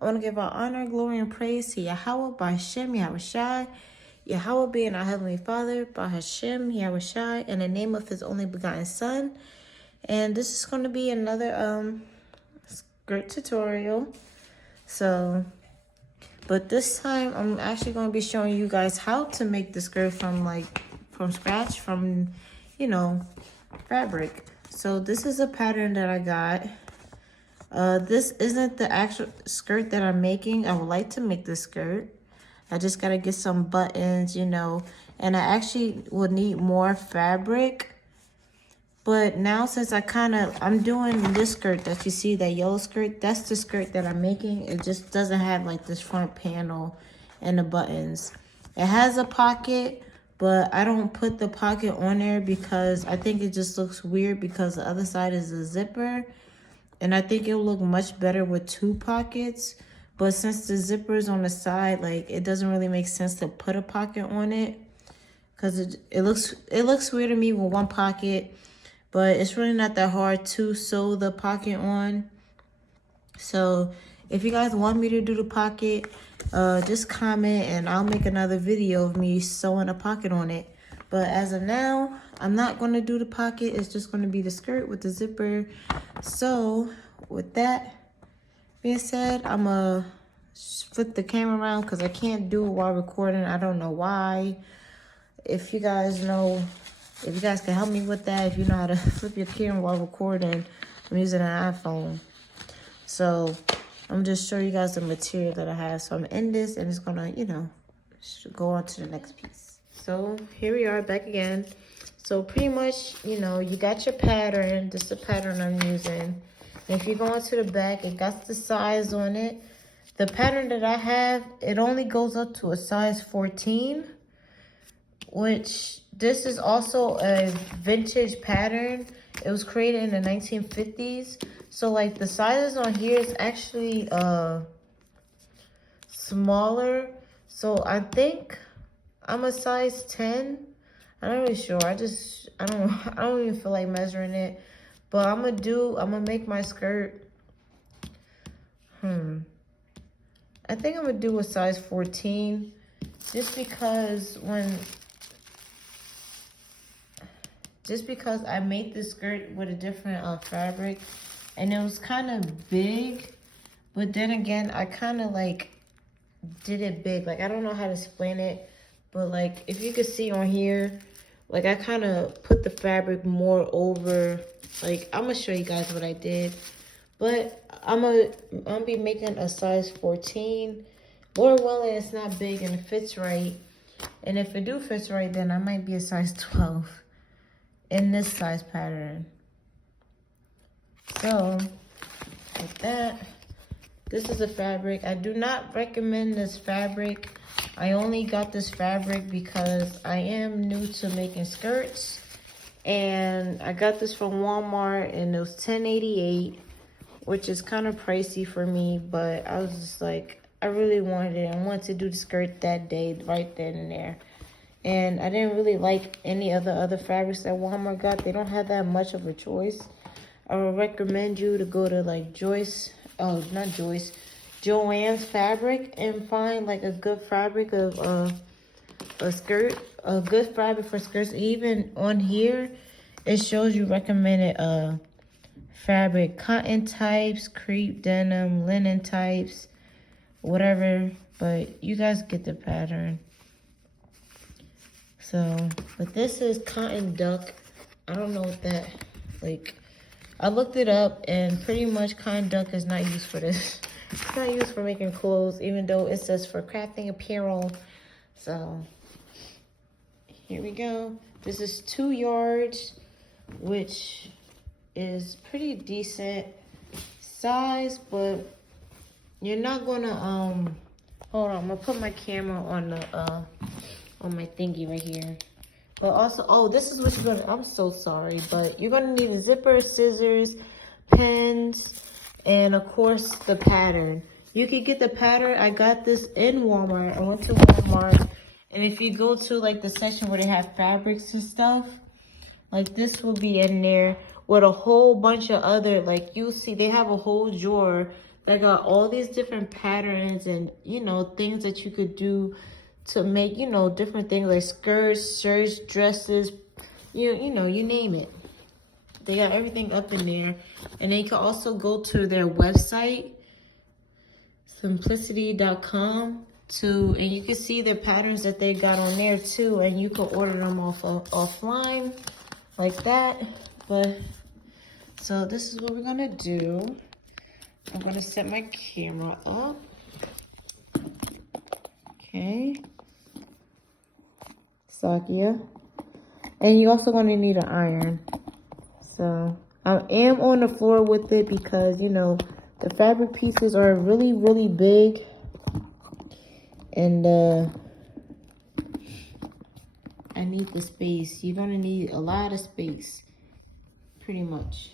I want to give our honor, glory, and praise to Yahweh, by Hashem, Yahushai. Yahweh being our Heavenly Father, by Hashem, Yahushai, in the name of His only begotten Son. And this is going to be another skirt tutorial. But this time I'm actually going to be showing you guys how to make the skirt from scratch, from, fabric. So this is a pattern that I got. This isn't the actual skirt that I'm making. I would like to make this skirt. I just got to get some buttons, and I actually would need more fabric. But now since I'm doing this skirt that you see, that yellow skirt, that's the skirt that I'm making. It just doesn't have like this front panel and the buttons. It has a pocket, but I don't put the pocket on there because I think it just looks weird because the other side is a zipper. And I think it'll look much better with two pockets. But since the zipper is on the side, it doesn't really make sense to put a pocket on it. Because it looks weird to me with one pocket. But it's really not that hard to sew the pocket on. So if you guys want me to do the pocket, just comment and I'll make another video of me sewing a pocket on it. But as of now, I'm not going to do the pocket. It's just going to be the skirt with the zipper. So with that being said, I'm going to flip the camera around because I can't do it while recording. I don't know why. If you guys can help me with that, if you know how to flip your camera while recording, I'm using an iPhone. So I'm just showing you guys the material that I have. So I'm in this and it's going to, go on to the next piece. So here we are back again. So pretty much, you got your pattern. This is the pattern I'm using. And if you go into the back, it got the size on it. The pattern that I have, it only goes up to a size 14, which this is also a vintage pattern. It was created in the 1950s. So the sizes on here is actually smaller. So I think I'm a size 10. I'm not really sure. I don't even feel like measuring it. But I'm gonna make my skirt. I think I'm gonna do a size 14. Just because I made this skirt with a different fabric. And it was kind of big. But then again, I kind of did it big. I don't know how to explain it. But if you could see on here, I kind of put the fabric more over. I'm gonna show you guys what I did. But I'm gonna be making a size 14. Lord willing, it's not big and it fits right. And if it do fits right, then I might be a size 12 in this size pattern. So like that, this is a fabric. I do not recommend this fabric. I only got this fabric because I am new to making skirts. And I got this from Walmart and it was $10.88, which is kind of pricey for me. But I was just I really wanted it. I wanted to do the skirt that day, right then and there. And I didn't really like any of the other fabrics that Walmart got. They don't have that much of a choice. I would recommend you to go to Joann's Fabric and find a good fabric of a skirt, a good fabric for skirts. Even on here, it shows you recommended fabric, cotton types, crepe, denim, linen types, whatever. But you guys get the pattern. So, but this is cotton duck. I don't know what that I looked it up and pretty much cotton duck is not used for this. It's not used for making clothes, even though it says for crafting apparel. So here we go. This is 2 yards, which is pretty decent size, but you're not gonna hold on. I'm gonna put my camera on the on my thingy right here. But also, this is what you're gonna. I'm so sorry, but you're gonna need a zipper, scissors, pens, and of course the pattern. You can get the pattern. I got this in Walmart. I went to Walmart, and if you go to the section where they have fabrics and stuff, this will be in there with a whole bunch of other. You'll see they have a whole drawer They got all these different patterns and, you know, things that you could do to make, you know, different things like skirts, shirts, dresses, you know, you name it. They got everything up in there. And then you can also go to their website, simplicity.com, and you can see the patterns that they got on there too. And you can order them offline like that. But so this is what we're gonna do. I'm gonna set my camera up. Okay. Salachya. And you're also gonna need an iron. So I am on the floor with it because, you know, the fabric pieces are really, really big. And I need the space. You're gonna need a lot of space, pretty much.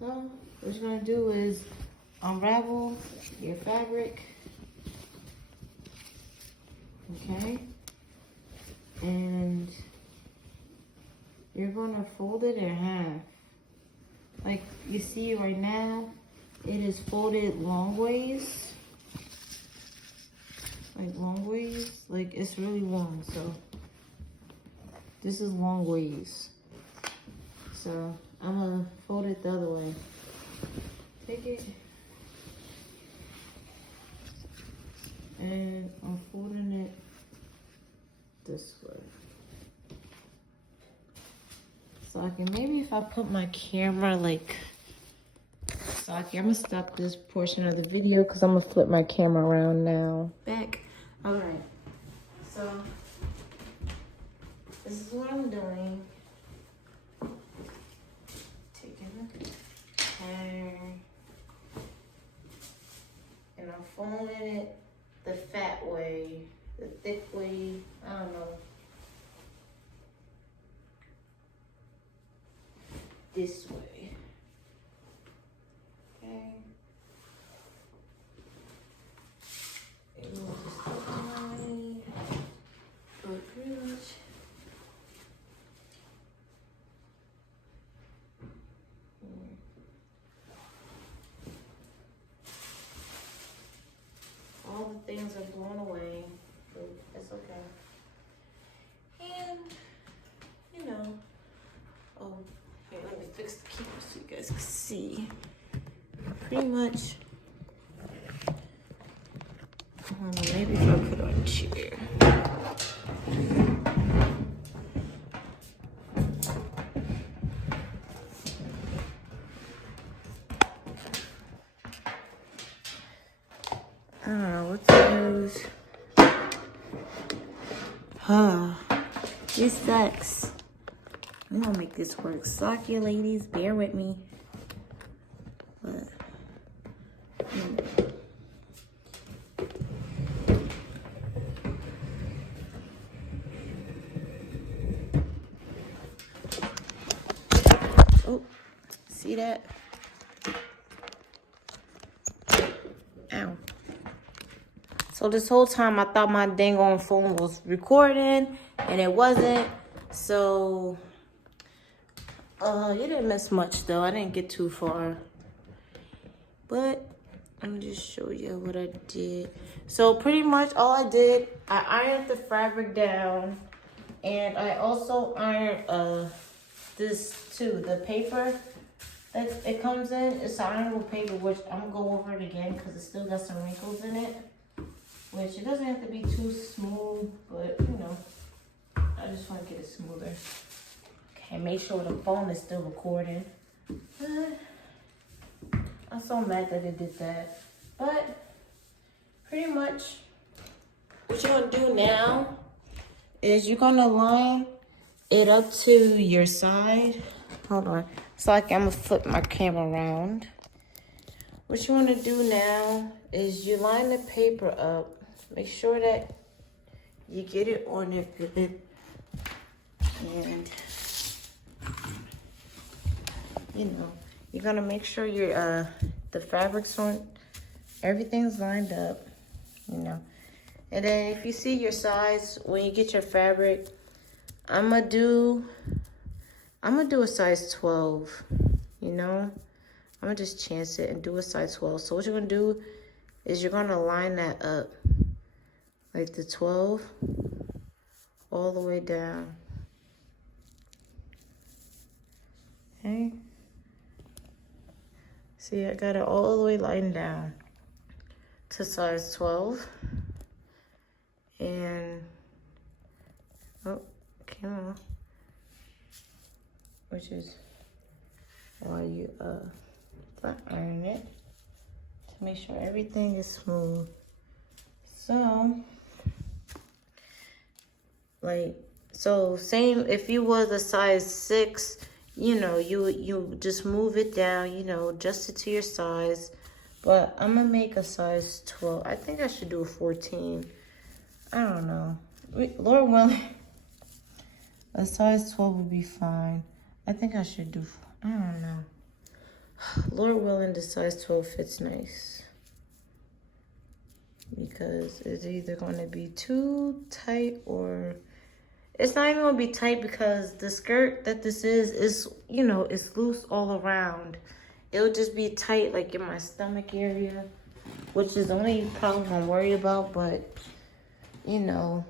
So what you're gonna do is unravel your fabric. Okay. And you're gonna fold it in half. Like you see right now, it is folded long ways. Like long ways, like it's really long. So this is long ways. So I'm gonna fold it the other way. Take it. And I'm folding it this way. So I can, maybe if I put my camera like, so I'm gonna stop this portion of the video because I'm gonna flip my camera around now. Back. All right. So this is what I'm doing. Taking the pattern and I'm folding it the fat way, the thick way, I don't know. This way. Okay. And we'll just line, but pretty much. All the things are blown away, but it's okay. And, you know, oh, here, let me fix the camera so you guys can see. Pretty much, I don't know, maybe if I put it on a chair. I don't know what to use. This sucks. I'm gonna make this work. Salachya, ladies, bear with me. But oh, see that? Ow. So this whole time I thought my dang on phone was recording and it wasn't. So you didn't miss much though. I didn't get too far. But let me just show you what I did. So pretty much all I did, I ironed the fabric down and I also ironed this too, the paper that it comes in. It's ironable paper, which I'm gonna go over it again because it still got some wrinkles in it. Which it doesn't have to be too smooth, but you know, I just want to get it smoother. Okay, make sure the phone is still recording. I'm so mad that it did that. But pretty much what you're gonna do now is you're gonna line it up to your side. Hold on. So like I'm gonna flip my camera around. What you wanna do now is you line the paper up. Make sure that you get it on it good. And you know, you're gonna make sure your the fabric's on, everything's lined up, you know. And then if you see your size when you get your fabric, I'm gonna do a size 12, you know. I'm gonna just chance it and do a size 12. So what you're gonna do is you're gonna line that up, like the 12, all the way down. Okay. See, I got it all the way lined down to size 12. And, oh, came off. Which is why you flat iron it to make sure everything is smooth. So, same if you was a size 6, you know, you just move it down, you know, adjust it to your size. But I'm gonna make a size 12. I think I should do a 14. I don't know. Lord willing, a size 12 would be fine. I think I should do, I don't know. Lord willing, the size 12 fits nice. Because it's either going to be too tight or... It's not even going to be tight because the skirt that this is, you know, it's loose all around. It'll just be tight like in my stomach area, which is the only problem I'm worried about, but, you know,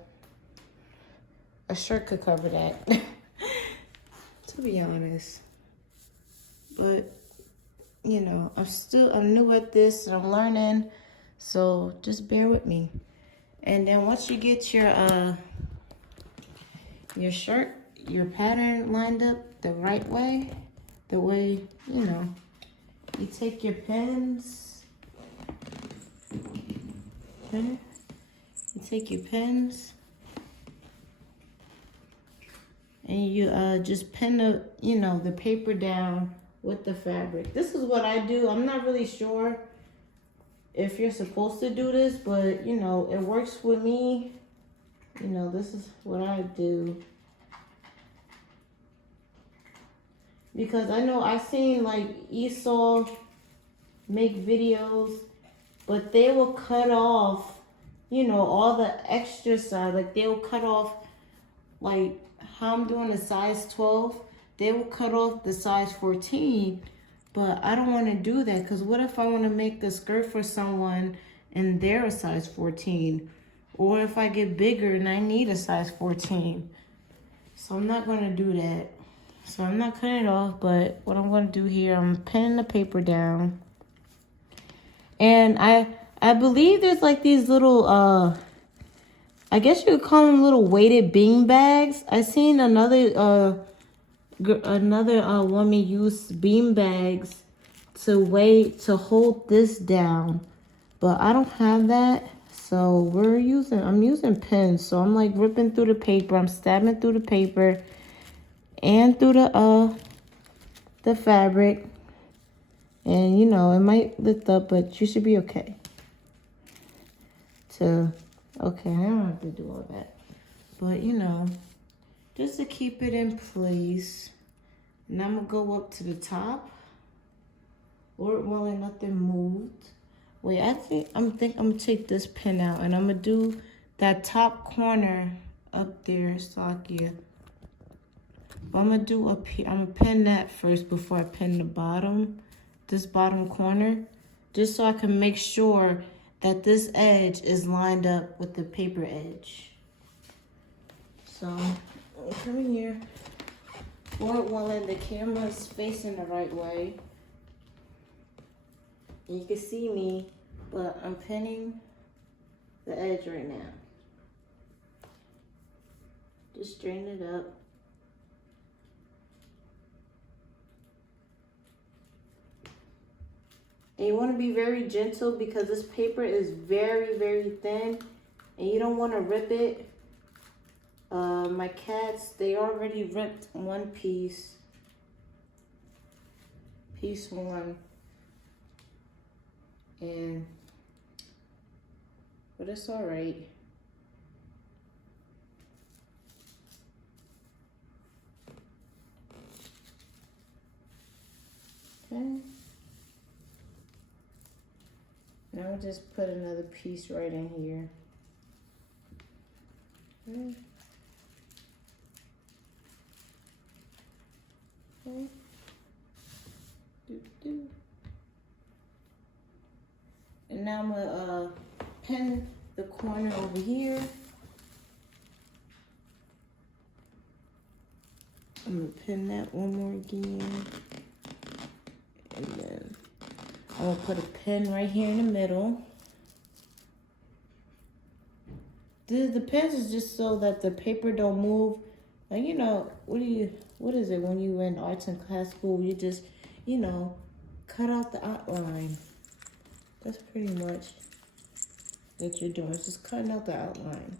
a shirt could cover that, to be honest. But, you know, I'm new at this and I'm learning, so just bear with me. And then once you get your shirt, your pattern lined up the right way, the way, you know, you take your pins, okay? You take your pins, and you just pin the, you know, the paper down with the fabric. This is what I do. I'm not really sure if you're supposed to do this, but, you know, it works with me. You know, this is what I do. Because I know I've seen like Esau make videos, but they will cut off, you know, all the extra side. Like they will cut off, like how I'm doing a size 12, they will cut off the size 14. But I don't want to do that because what if I want to make the skirt for someone and they're a size 14? Or if I get bigger and I need a size 14. So I'm not going to do that. So I'm not cutting it off, but what I'm going to do here, I'm pinning the paper down. And I believe there's like these little, I guess you could call them little weighted bean bags. I seen another woman use bean bags to hold this down. But I don't have that. So I'm using pins. So I'm like ripping through the paper. I'm stabbing through the paper and through the fabric. And you know, it might lift up, but you should be okay. Okay, I don't have to do all that. But you know, just to keep it in place. And I'm gonna go up to the top. Lord willing, nothing moved. Wait, I'm gonna take this pin out and I'm gonna do that top corner up there, Salachya. I'm gonna pin that first before I pin the bottom, this bottom corner, just so I can make sure that this edge is lined up with the paper edge. So, come in here. Lord willing, the camera is facing the right way. And you can see me, but I'm pinning the edge right now. Just straighten it up. And you want to be very gentle because this paper is very, very thin and you don't want to rip it. My cats, they already ripped one piece. Piece one. But it's all right. Okay. Now I'll just put another piece right in here. Okay. Okay. And now I'm gonna pin the corner over here. I'm gonna pin that one more again. And then I'm gonna put a pin right here in the middle. The pins is just so that the paper don't move. Like, you know, what is it when you in arts and class school? You just, you know, cut out the outline. That's pretty much what you're doing. It's just cutting out the outline.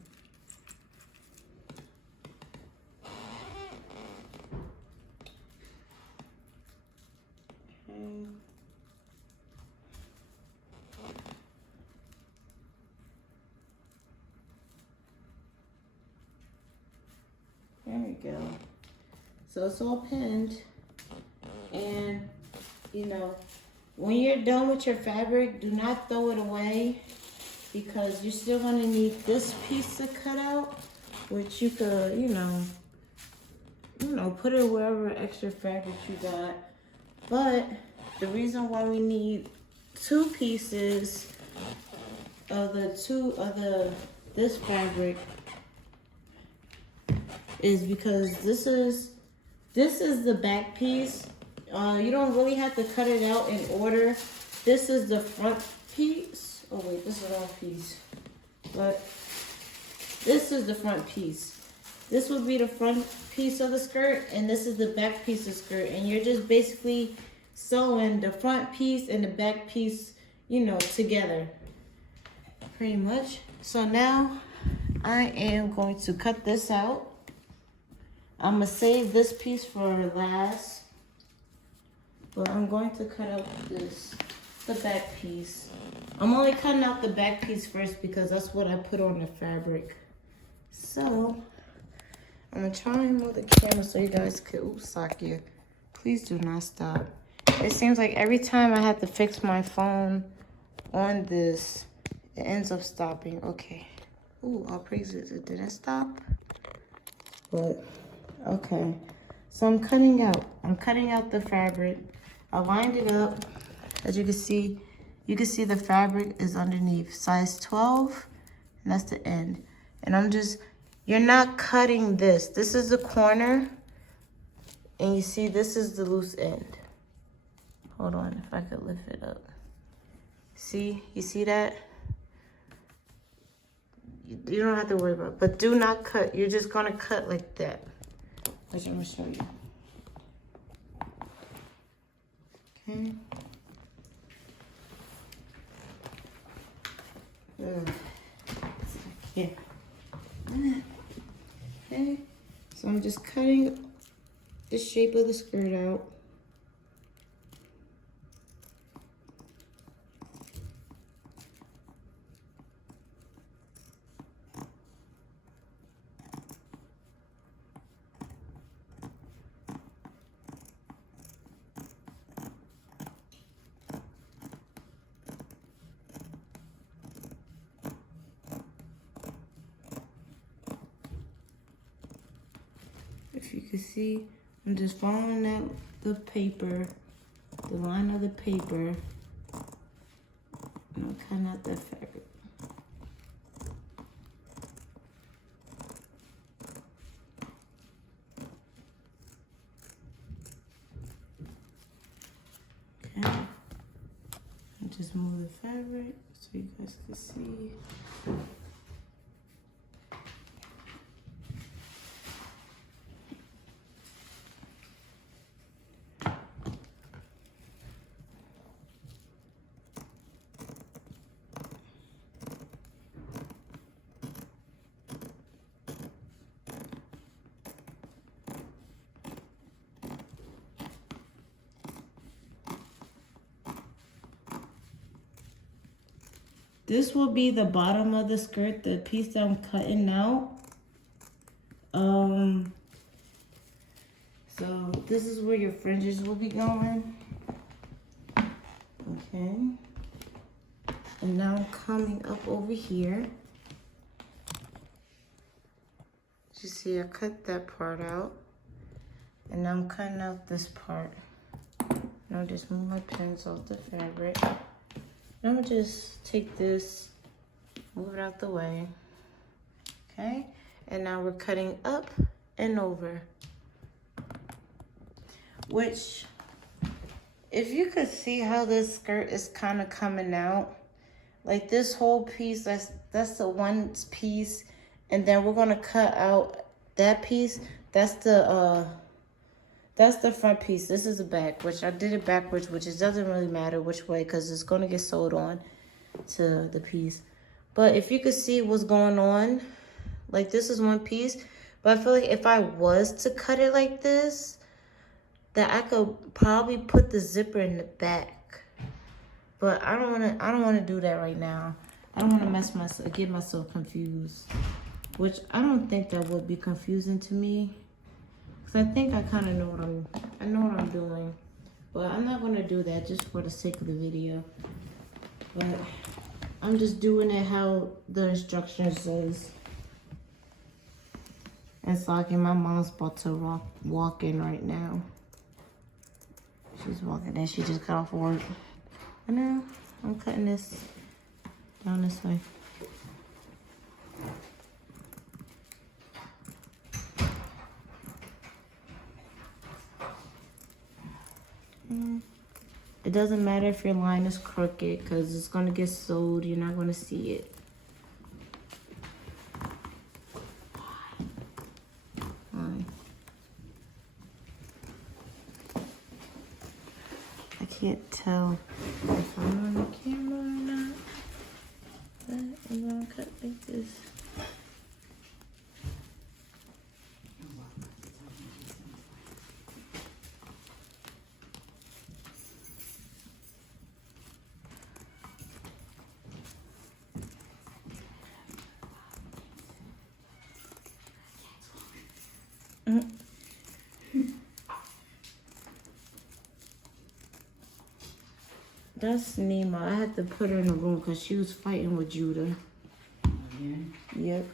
Okay. There we go. So it's all pinned. And, you know, when you're done with your fabric, do not throw it away because you're still going to need this piece to cut out, which you could, you know, put it wherever extra fabric you got. But the reason why we need two pieces of this fabric is because this is the back piece. You don't really have to cut it out in order. This is the front piece. Oh wait, this is the wrong piece. But this is the front piece. This would be the front piece of the skirt, and this is the back piece of the skirt. And you're just basically sewing the front piece and the back piece, you know, together. Pretty much. So now I am going to cut this out. I'm gonna save this piece for last, but I'm going to cut out the back piece. I'm only cutting out the back piece first because that's what I put on the fabric. So I'm gonna try and move the camera so you guys could, oops, Salachya, please do not stop. It seems like every time I have to fix my phone on this, it ends up stopping. Okay. Ooh, all praises, it didn't stop. But okay, so I'm cutting out the fabric. I lined it up. As you can see the fabric is underneath. Size 12, and that's the end. And you're not cutting this. This is the corner, and you see this is the loose end. Hold on, if I could lift it up. See, you see that? You don't have to worry about it, but do not cut. You're just gonna cut like that. Which I'm gonna show you. Okay. Yeah. Okay. So I'm just cutting the shape of the skirt out. If you can see, I'm just following out the paper, the line of the paper, and I'm cutting out that fabric. Okay, and just move the fabric so you guys can see. This will be the bottom of the skirt, the piece that I'm cutting out. So this is where your fringes will be going. Okay. And now I'm coming up over here. You see, I cut that part out. And now I'm cutting out this part. Now just move my pins off the fabric. I'm gonna just take this, move it out the way. Okay, and now we're cutting up and over. Which, if you could see how this skirt is kind of coming out, like this whole piece, that's the one piece, and then we're gonna cut out that piece. That's the front piece. This is the back, which I did it backwards, which it doesn't really matter which way because it's gonna get sewed on to the piece. But if you could see what's going on, like this is one piece, but I feel like if I was to cut it like this, that I could probably put the zipper in the back. But I don't wanna do that right now. I don't wanna get myself confused. Which I don't think that would be confusing to me. Cause I think I kinda know what I'm doing. But I'm not gonna do that just for the sake of the video. But I'm just doing it how the instructions says. And Salachya, my mom's about to walk in right now. She's walking in. She just got off work. I know. I'm cutting this down this way. It doesn't matter if your line is crooked because it's going to get sewed. You're not going to see it. I can't tell if I'm on the camera or not. But I'm going to cut like this. That's Nima. I had to put her in the room because she was fighting with Judah. Again? Yep.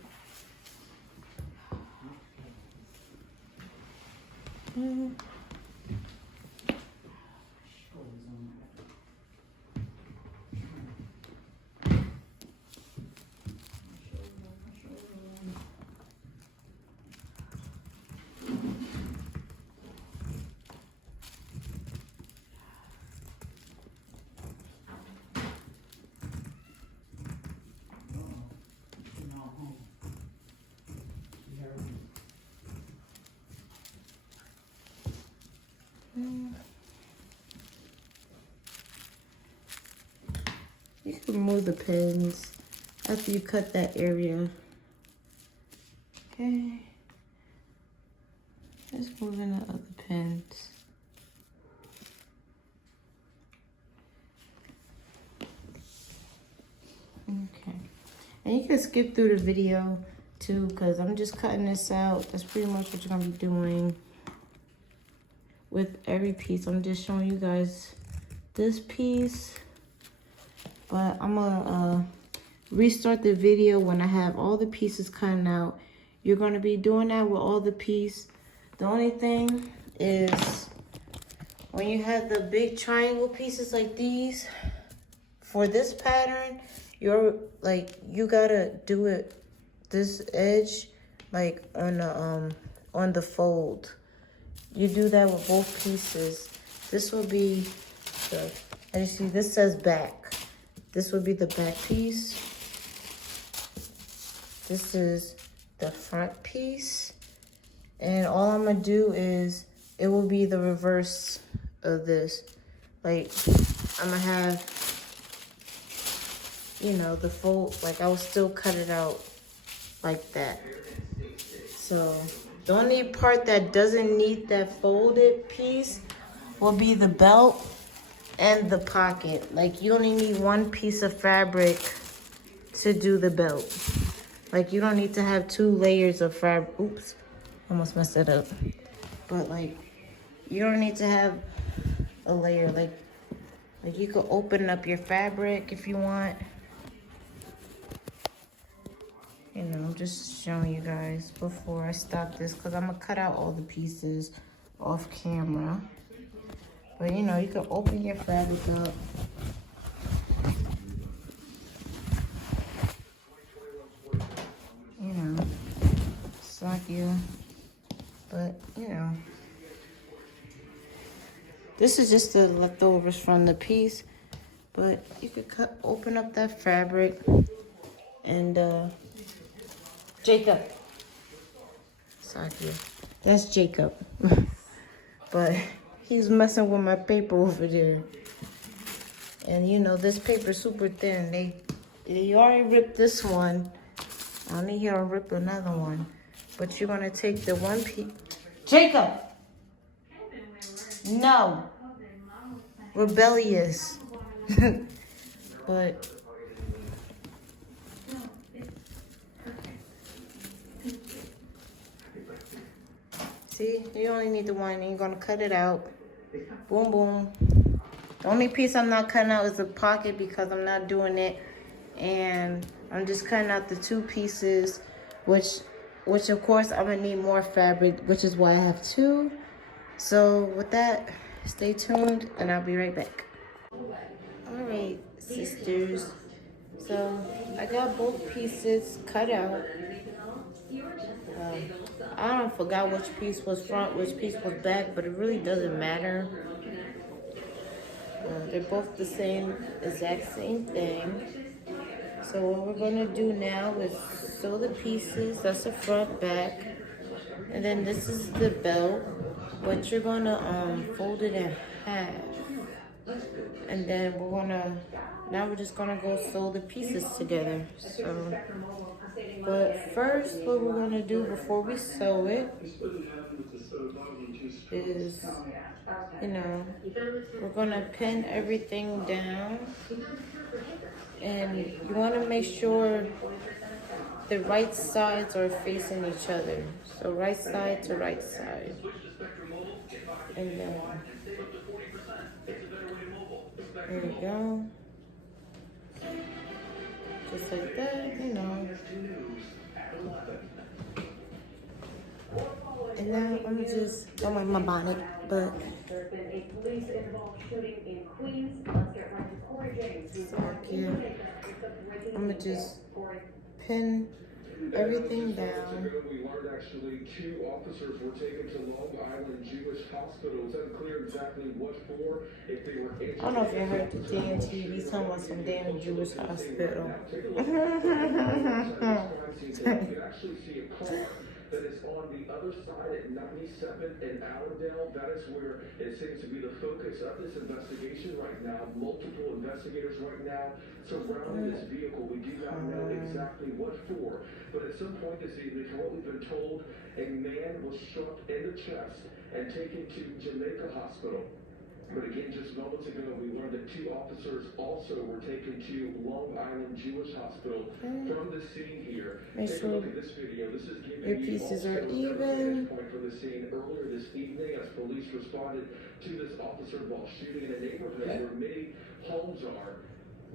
You can remove the pins after you cut that area. Okay. Just moving the other pins. Okay. And you can skip through the video too, because I'm just cutting this out. That's pretty much what you're going to be doing with every piece. I'm just showing you guys this piece. But I'm gonna restart the video when I have all the pieces cut out. You're gonna be doing that with all the pieces. The only thing is when you have the big triangle pieces like these, for this pattern, you gotta do it this edge like on the fold. You do that with both pieces. This will be the, as you see, this says back. This would be the back piece. This is the front piece. And all I'm gonna do is, it will be the reverse of this. Like, I'm gonna have, you know, the fold, like I will still cut it out like that. So, the only part that doesn't need that folded piece will be the belt and the pocket. Like, you only need one piece of fabric to do the belt. Like, you don't need to have 2 layers of fabric. Oops, almost messed it up. But like, you don't need to have a layer. Like you could open up your fabric if you want. You know, I'm just showing you guys before I stop this, because I'm gonna cut out all the pieces off camera. But you know, you can open your fabric up Salachya. But, you know. This is just the leftovers from the piece. But you could open up that fabric. And, Jacob. Salachya. That's Jacob. But he's messing with my paper over there. And, you know, this paper's super thin. They already ripped this one. I need here to rip another one. But you're going to take the one piece. Jacob! No! Rebellious. But... see? You only need the one. You're going to cut it out. Boom, boom. The only piece I'm not cutting out is the pocket because I'm not doing it. And I'm just cutting out the two pieces, which of course I'm gonna need more fabric, which is why I have two. So with that, stay tuned and I'll be right back. All right, sisters. So I got both pieces cut out. I don't forgot which piece was front, which piece was back, but it really doesn't matter. They're both the exact same thing. So what we're going to do now is sew the pieces. That's the front, back. And then this is the belt. But you're going to fold it in half. And then now we're just going to go sew the pieces together. So, but first, what we're going to do before we sew it is, you know, we're going to pin everything down. And you want to make sure the right sides are facing each other. So right side to right side. And then, there we go. Just like that, you know. And now I'm just throwing my bonnet, but there's been a police-involved shooting in Queens. Let's get right to Corey James. I'm gonna just pin everything down. We learned actually 2 officers were taken to Long Island Jewish Hospital. It's unclear exactly what for. If they were injured. I don't know if you heard the DNT. He's talking about some damn Jewish hospital. You can actually see a car that is on the other side at 97th and Allendale. That is where it seems to be the focus of this investigation right now. Multiple investigators right now surrounding this vehicle. We do not know exactly what for, but at some point this evening, from what we've been told, a man was struck in the chest and taken to Jamaica Hospital. But again, just moments ago, we learned that 2 officers also were taken to Long Island Jewish Hospital from the scene here. Make sure look at this video. This is giving your pieces are even. Point from the scene earlier this evening as police responded to this officer while shooting in a neighborhood where many homes are.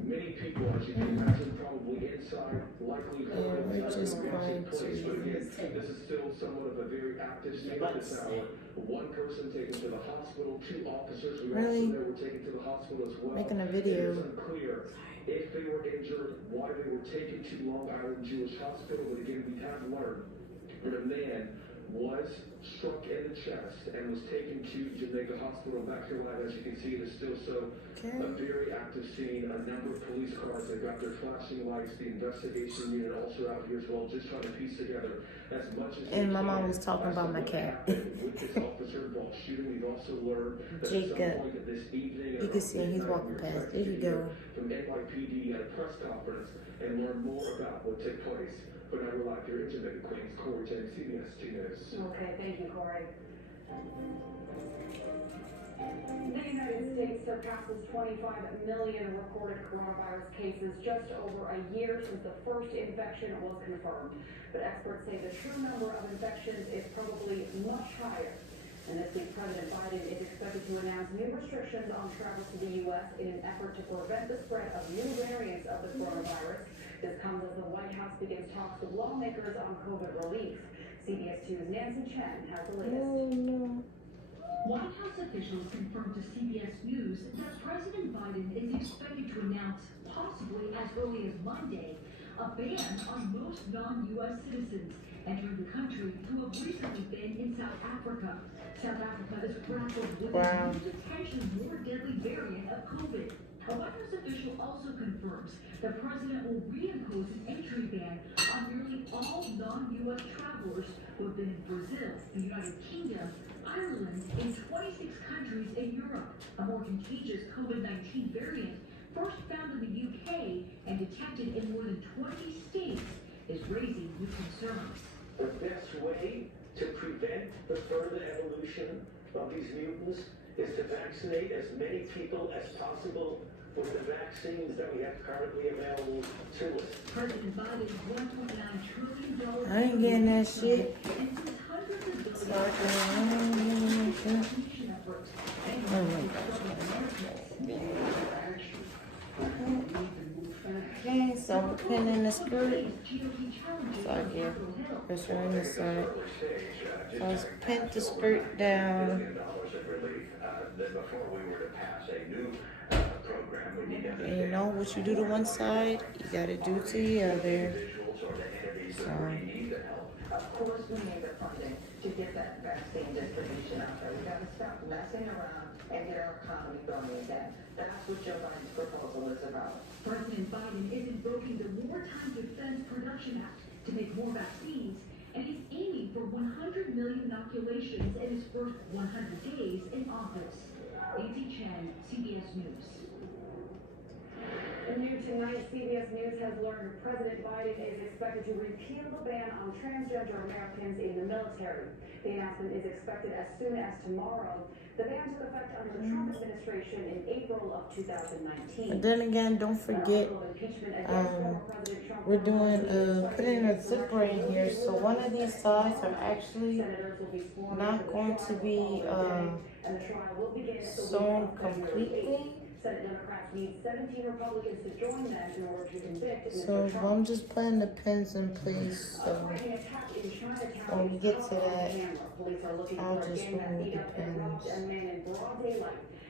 Many people, as you can imagine, probably inside, likely we're just going to. But again, this is still somewhat of a very active scene at this hour. 1 person taken to the hospital, 2 officers who also were taken to the hospital as well. Making a video. It is unclear if they were injured, why they were taken to Long Island Jewish Hospital. But again, we have learned that a man was struck in the chest and was taken to Jamaica Hospital. Back here live, as you can see, it is still a very active scene. A number of police cars, they've got their flashing lights. The investigation unit also out here as well, just trying to piece together as much as. And my mom was talking about my cat. With this officer involved shooting, we've also learned that Jacob. this evening, you can see him, he's walking past. There you go. From NYPD at a press conference and learn more about what took place. But now we're live here in Jamaica, Queens. Corey James, CBS 2 News. Okay, thank you, Corey. The United States surpasses 25 million recorded coronavirus cases just over a year since the first infection was confirmed. But experts say the true number of infections is probably much higher. And this week, President Biden is expected to announce new restrictions on travel to the U.S. in an effort to prevent the spread of new variants of the coronavirus. This comes as the White House begins talks with lawmakers on COVID relief. CBS 2's Nancy Chen has the latest. Oh, no. White House officials confirmed to CBS News that President Biden is expected to announce, possibly as early as Monday, a ban on most non-U.S. citizens entering the country who have recently been in South Africa. South Africa is grappled with Wow. a new potentially more deadly variant of COVID. A White House official also confirms the president will reimpose an entry ban on nearly all non-U.S. travelers who have been in Brazil, the United Kingdom, Ireland, and 26 countries in Europe. A more contagious COVID-19 variant, first found in the UK and detected in more than 20 states, is raising new concerns. The best way to prevent the further evolution of these mutants is to vaccinate as many people as possible with the vaccines that we have currently available to us. President Biden's $1.9 trillion I ain't getting that shit. and says hundreds of billions Sorry. efforts. Oh my Okay, so I'm pinning the skirt. So I get pressure on this side. So I pinned the skirt down. And you know what you do to one side, you gotta do to the other. So Of course, we need the funding to get that vaccine distribution out there. We gotta stop messing around and get our economy going again. That's what Joe Biden's proposal is about. President Biden is invoking the Wartime Defense Production Act to make more vaccines, and he's aiming for 100 million inoculations in his first 100 days in office. A.T. Chen, CBS News. And new tonight, CBS News has learned President Biden is expected to repeal the ban on transgender Americans in the military. The announcement is expected as soon as tomorrow. The ban took effect under the Trump administration in April of 2019. and then again, don't forget, we're doing putting a zipper in here. So one of these sides are actually not going to be sewn completely. Senate Democrats need 17 Republicans to join them in order to convict Mr. So Trump. I'm just putting the pins in place. So when we get to that, I'll just remove the pins.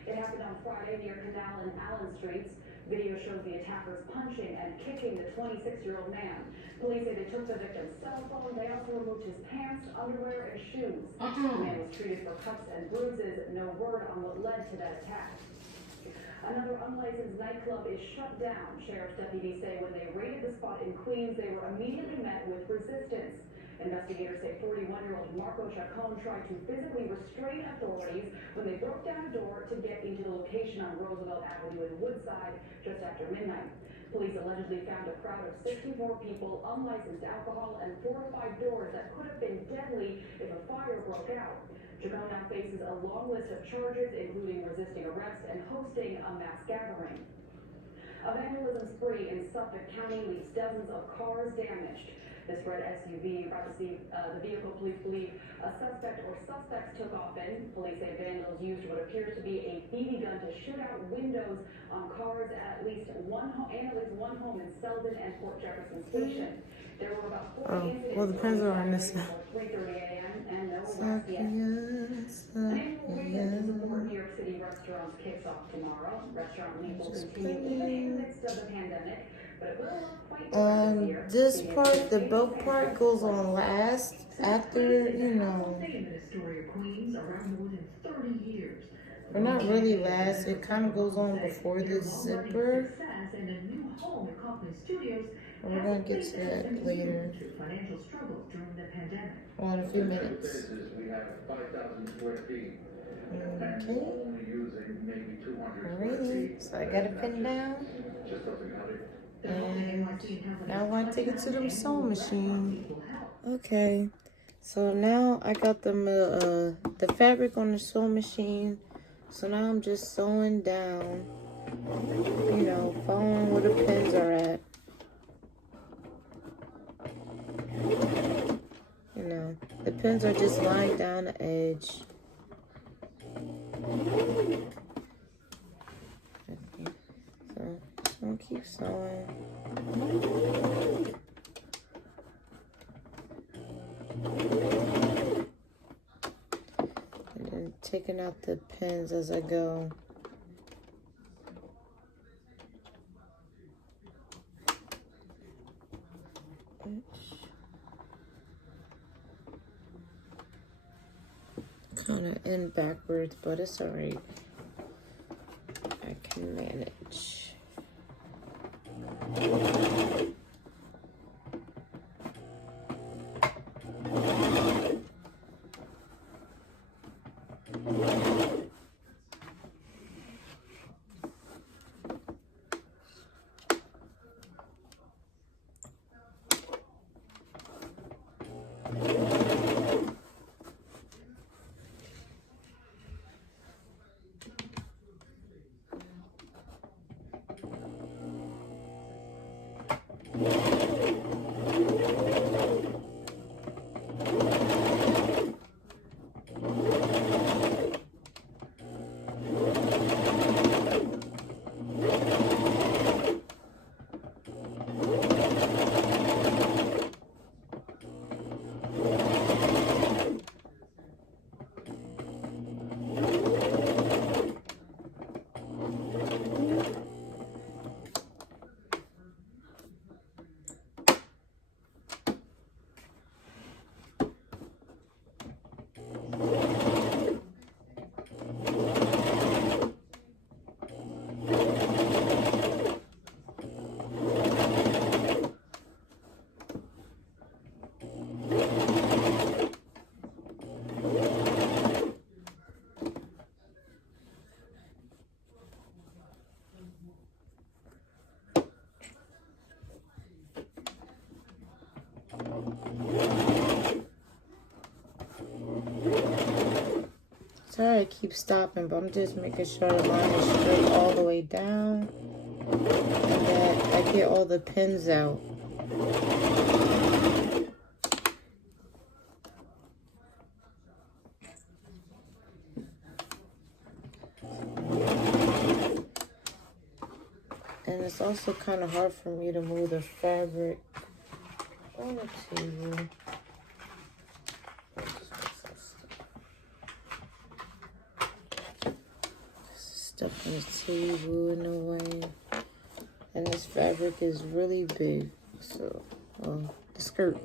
It happened on Friday near Canal and Allen Streets. Video shows the attackers punching and kicking the 26-year-old man. Police say they took the victim's cell phone. They also removed his pants, underwear, and shoes. The man was treated for cuts and bruises. No word on what led to that attack. Another unlicensed nightclub is shut down. Sheriff's deputies say when they raided the spot in Queens, they were immediately met with resistance. Investigators say 41-year-old Marco Chacon tried to physically restrain authorities when they broke down a door to get into the location on Roosevelt Avenue in Woodside just after midnight. Police allegedly found a crowd of 64 people, unlicensed alcohol, and 4 to 5 doors that could have been deadly if a fire broke out. Chacon now faces a long list of charges, including resisting arrest and hosting a mass gathering. A vandalism spree in Suffolk County leaves dozens of cars damaged. This red SUV, the vehicle police believe a suspect or suspects took off in. Police say vandals used what appears to be a BB gun to shoot out windows on cars at least one home in Selden and Port Jefferson Station. There were about 40 incidents. Well, the pins are on this side. 3:30 a.m. and no arrests yet. An annual weekend to support New York City restaurants kicks off tomorrow. Restaurant Week will continue even in the midst of the pandemic, but it will look quite different this year. This part, the belt part, goes on last after, you know. Or not really last. It kind of goes on before this zipper. We're going to get to that later. Well, in a few minutes. We have 5,000 square feet. Okay. Only using maybe 200 Alrighty. So I got a pin down. Just doesn't cut it. And now I'm going to take it to the sewing machine. Okay. So now I got the fabric on the sewing machine. So now I'm just sewing down. You know, following where the pins are at. You know, the pins are just lying down the edge. So I'm gonna keep sewing. And then taking out the pins as I go. kind of in backwards, but it's all right. I can manage. Sorry I keep stopping, but I'm just making sure the line is straight all the way down and that I get all the pins out. And it's also kind of hard for me to move the fabric on the table. Stuff on the table in the way. And this fabric is really big. So, the skirt.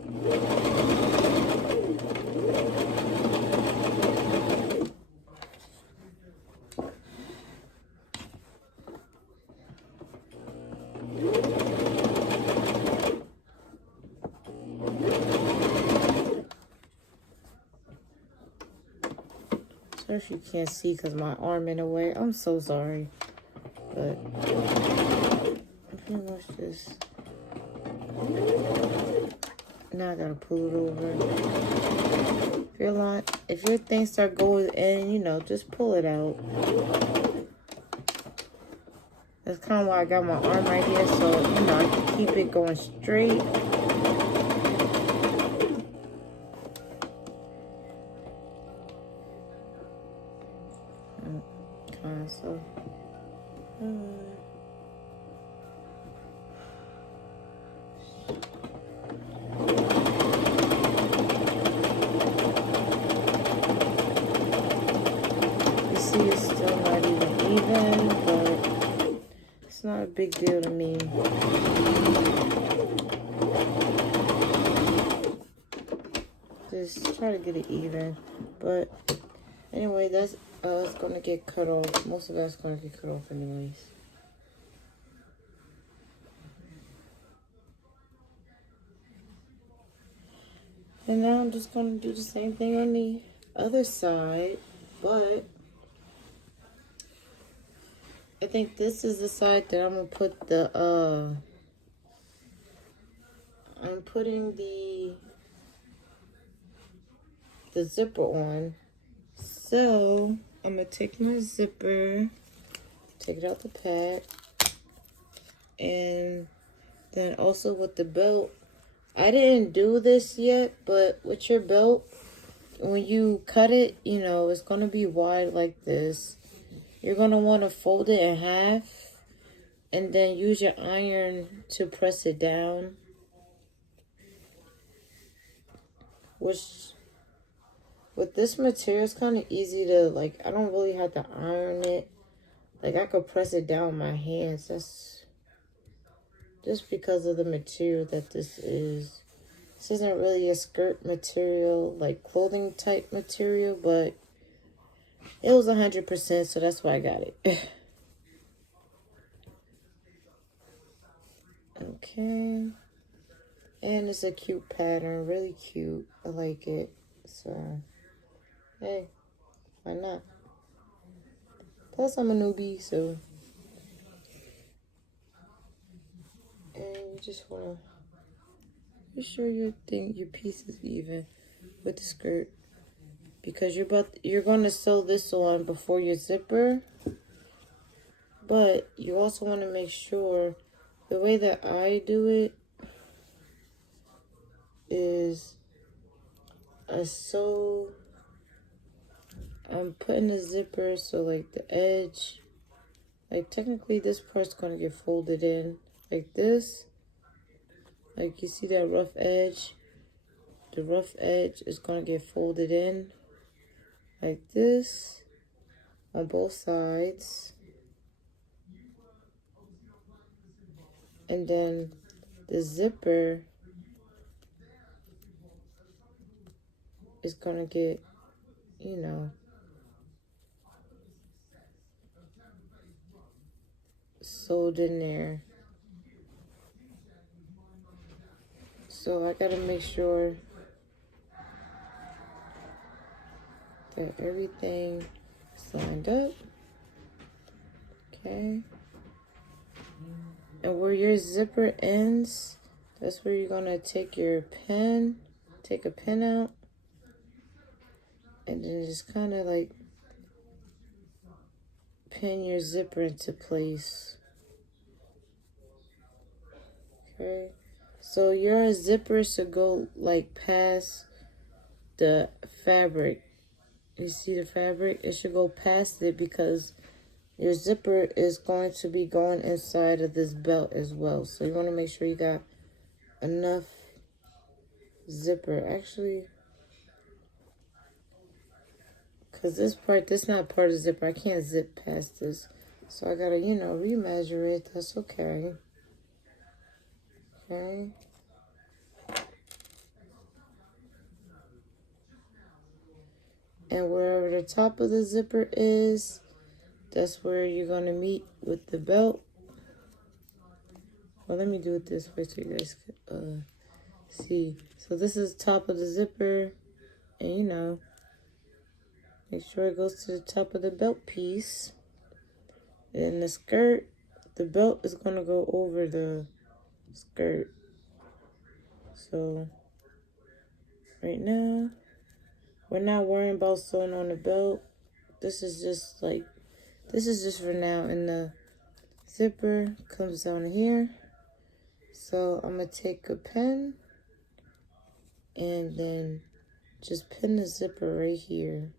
Sorry if you can't see because my arm in the way. I'm so sorry. But pretty much just now I gotta pull it over. If your things start going in, you know, just pull it out. That's kind of why I got my arm right here, so you know I can keep it going straight. So. See, it's still not even, but it's not a big deal to me. Just try to get it even. But anyway, that's it's gonna get cut off. Most of that's gonna get cut off anyways. And now I'm just gonna do the same thing on the other side, but I think this is the side that I'm gonna put the I'm putting the zipper on. So I'm gonna take my zipper, take it out the pad, and then also with the belt. I didn't do this yet, but with your belt, when you cut it, you know, it's gonna be wide like this. You're gonna want to fold it in half and then use your iron to press it down. Which, with this material, it's kind of easy to, like, I don't really have to iron it. Like, I could press it down with my hands. That's just because of the material that this is. This isn't really a skirt material, like clothing type material, but It was 100%, so that's why I got it. Okay. And it's a cute pattern, really cute. I like it. So, hey, why not? Plus, I'm a newbie, so. And you just want to be sure your piece is even with the skirt. Because you're going to sew this on before your zipper. But you also want to make sure the way that I do it is I'm putting the zipper so like the edge, like technically this part's going to get folded in like this. Like you see that rough edge? The rough edge is going to get folded in like this on both sides. And then the zipper is going to get, you know, sewed in there. So I got to make sure that everything is lined up. Okay. And where your zipper ends, that's where you're going to take your pen, take a pin out, and then just kind of like pin your zipper into place. Okay. So your zipper should go like past the fabric. You see the fabric? It should go past it because your zipper is going to be going inside of this belt as well. So you want to make sure you got enough zipper. Actually, because this not part of the zipper. I can't zip past this. So I got to, remeasure it. That's okay. Okay. And wherever the top of the zipper is, that's where you're going to meet with the belt. Well, let me do it this way so you guys can see. So this is top of the zipper. And, make sure it goes to the top of the belt piece. And the skirt, the belt is going to go over the skirt. So, right now, we're not worrying about sewing on the belt. This is just for now. And the zipper comes down here. So, I'm going to take a pen and then just pin the zipper right here.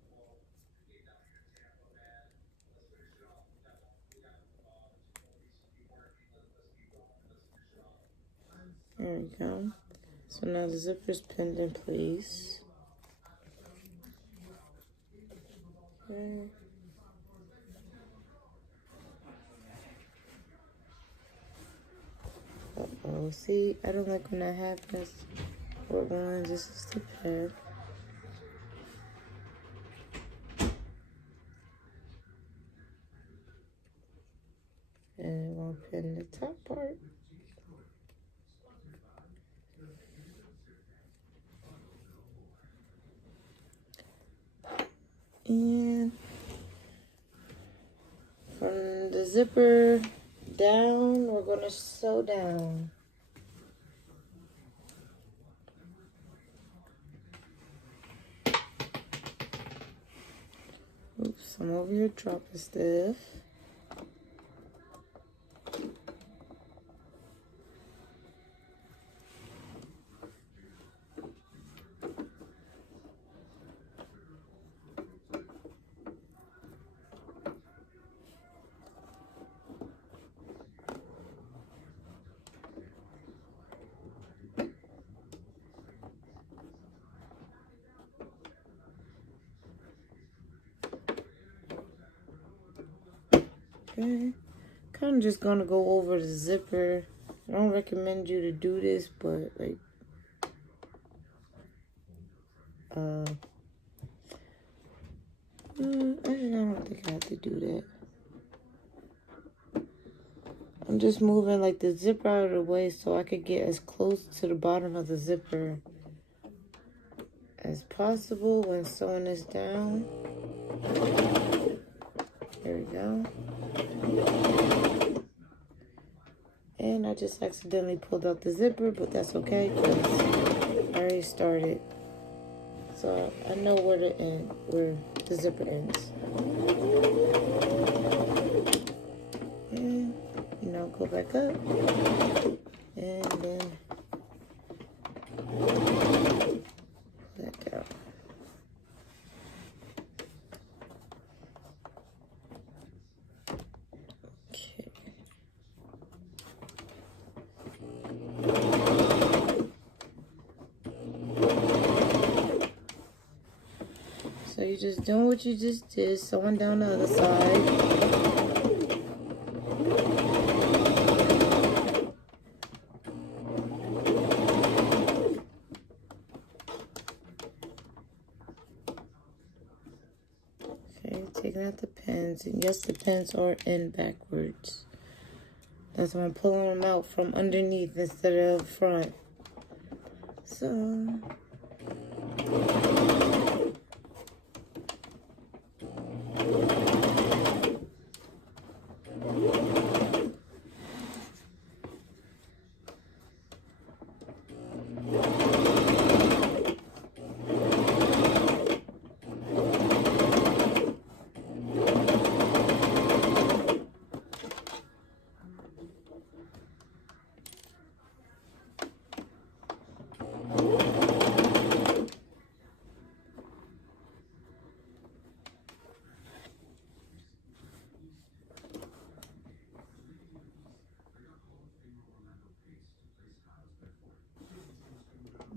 There we go. So now the zipper's pinned in place. Okay. Uh-oh, see, I don't like when that happens. We're going, this is the pad. And we'll pin the top part. And from the zipper down, we're going to sew down. Oops, I'm over here dropping stuff. Okay, kind of just gonna go over the zipper. I don't recommend you to do this, but like, Actually, I don't think I have to do that. I'm just moving like the zipper out of the way so I could get as close to the bottom of the zipper as possible when sewing this down. There we go. And I just accidentally pulled out the zipper, but that's okay because I already started. So I know where the zipper ends. And, go back up. And then back out. Okay. So you're just doing what you just did, sewing down the other side. Okay, taking out the pins. And yes, the pins are in backwards. That's why I'm pulling them out from underneath instead of front. So...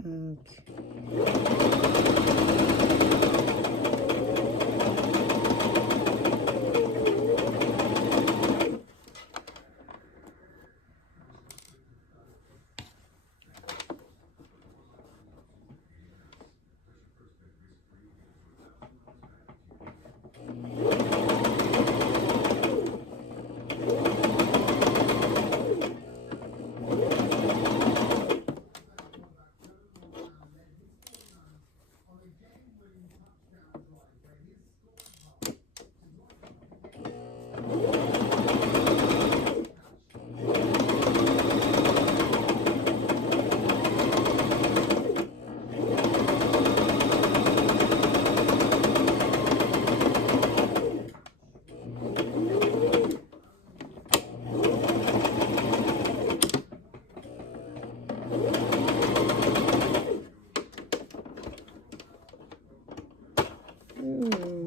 Okay.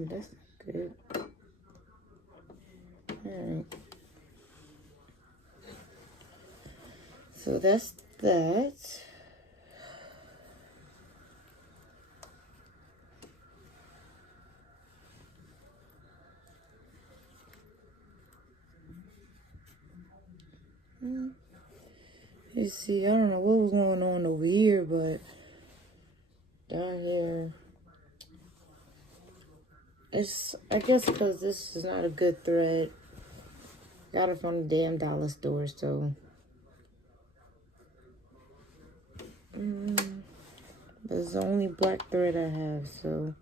That's good. Alright. So that's that. You see, I don't know what was going on over here, but down here, I guess because this is not a good thread. Got it from the damn dollar store, so. But it's the only black thread I have, so.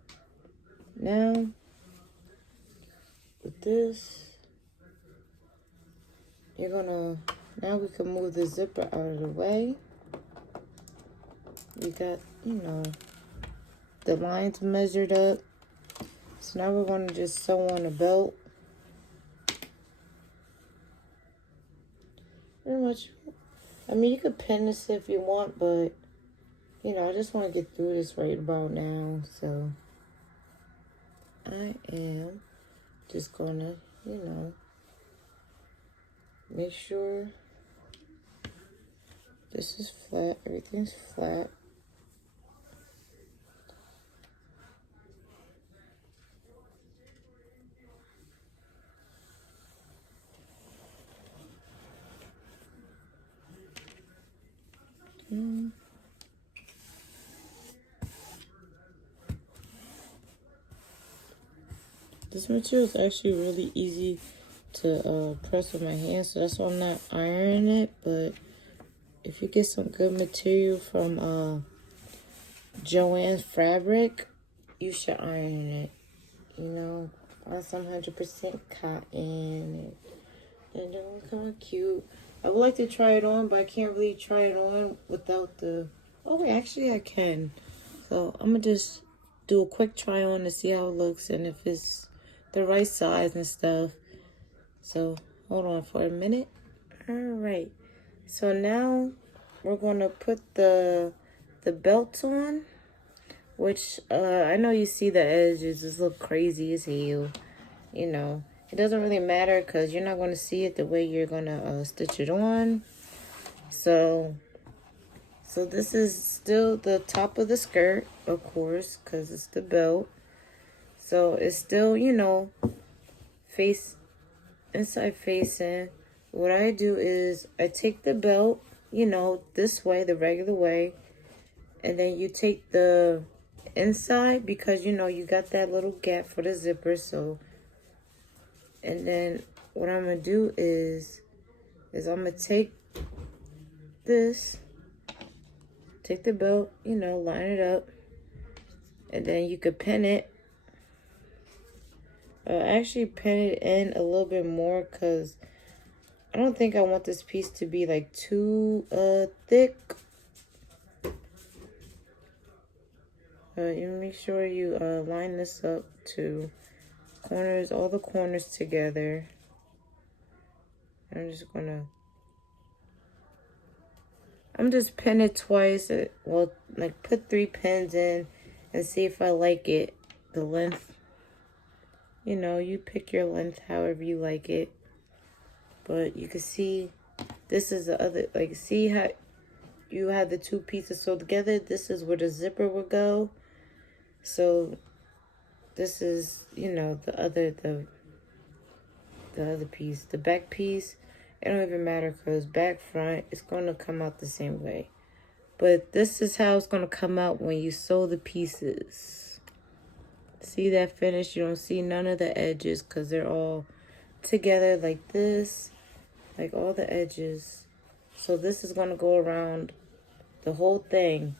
Now, with this, now we can move the zipper out of the way. We got, the lines measured up. So now we're going to just sew on the belt. Pretty much. I mean, you could pin this if you want, but, I just want to get through this right about now. So, I am just going to, make sure this is flat. Everything's flat. This material is actually really easy to press with my hands, so that's why I'm not ironing it. But if you get some good material from Joann's Fabric, you should iron it. You know, on some 100% cotton, and it will come out cute. I would like to try it on, but I can't really try it on without the... Oh, wait, actually I can. So I'm going to just do a quick try on to see how it looks and if it's the right size and stuff. So hold on for a minute. All right. So now we're going to put the belt on, which I know you see the edges just look crazy as hell. You know, it doesn't really matter because you're not going to see it the way you're going to stitch it on. So this is still the top of the skirt, of course, because it's the belt. So it's still, you know, inside facing. What I do is I take the belt, you know, this way, the regular way. And then you take the inside because, you know, you got that little gap for the zipper. So, and then what I'm going to do is I'm going to take this, take the belt, you know, line it up. And then you could pin it. Actually pin it in a little bit more because I don't think I want this piece to be like too thick. You make sure you line this up to corners, all the corners together. I'm just pin it twice. Well, like put 3 pins in and see if I like it. The length, you know, you pick your length however you like it. But you can see this is the other, like, see how you have the 2 pieces sewed together. This is where the zipper would go. So this is, you know, the other piece, the back piece. It don't even matter because back front, it's going to come out the same way. But this is how it's going to come out when you sew the pieces. See that finish? You don't see none of the edges because they're all together like this, like all the edges. So this is going to go around the whole thing.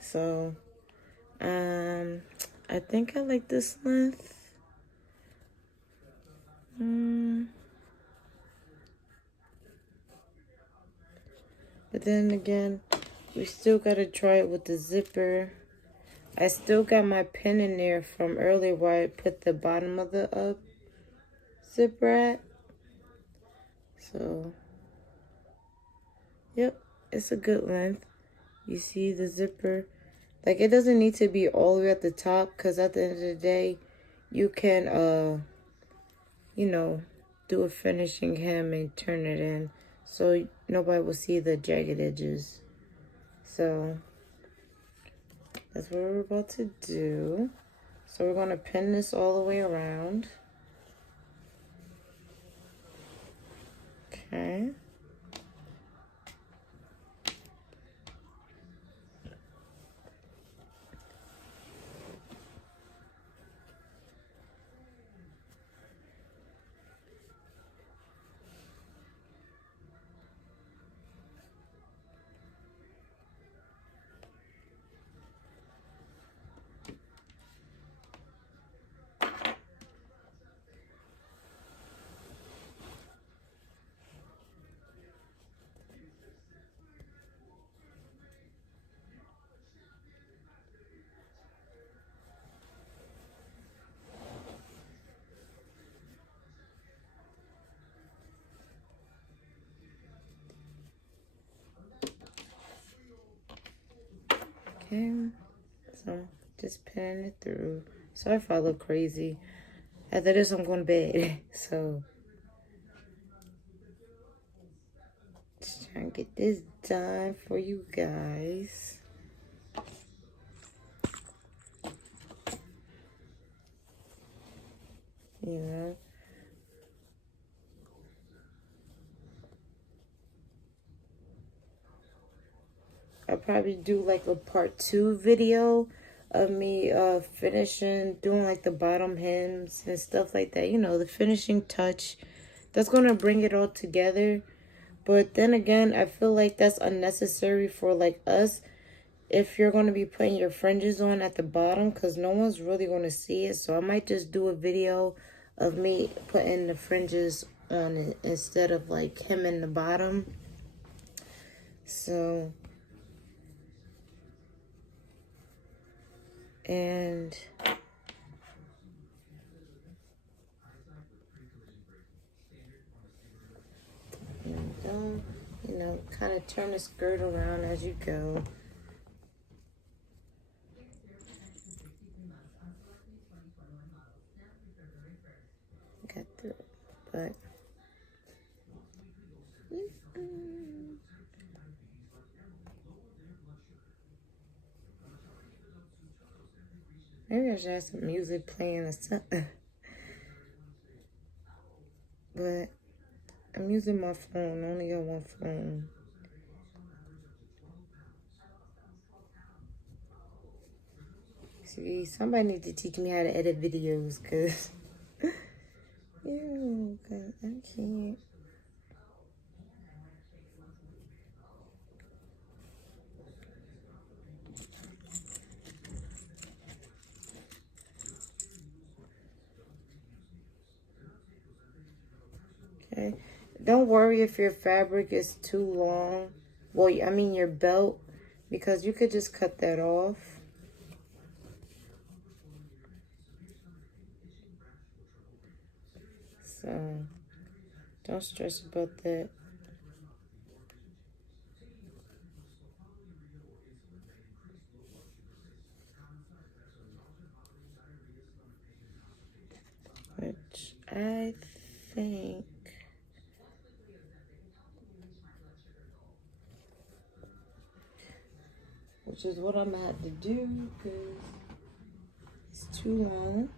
So, I think I like this length. But then again, we still got to try it with the zipper. I still got my pin in there from earlier where I put the bottom of the zipper at. So, yep, it's a good length. You see the zipper? Like, it doesn't need to be all the way at the top because at the end of the day, you can, you know, do a finishing hem and turn it in so nobody will see the jagged edges. So that's what we're about to do. So we're going to pin this all the way around. Okay. Okay, so just pinning it through. Sorry if I look crazy. After this, I'm going to bed. So, just trying to get this done for you guys. You know. I'll probably do like a part 2 video of me finishing, doing like the bottom hems and stuff like that. You know, the finishing touch. That's going to bring it all together. But then again, I feel like that's unnecessary for like us if you're going to be putting your fringes on at the bottom, because no one's really going to see it. So I might just do a video of me putting the fringes on it instead of like hemming the bottom. So, and don't, you know, kind of turn the skirt around as you go. Got through it, but maybe I should have some music playing or something. But I'm using my phone. I only got one phone. See, somebody needs to teach me how to edit videos, because ew, cause I can't. Okay. Don't worry if your fabric is too long. Well, I mean your belt, because you could just cut that off. So don't stress about that. Which I think, which is what I'm gonna have to do, because it's too long.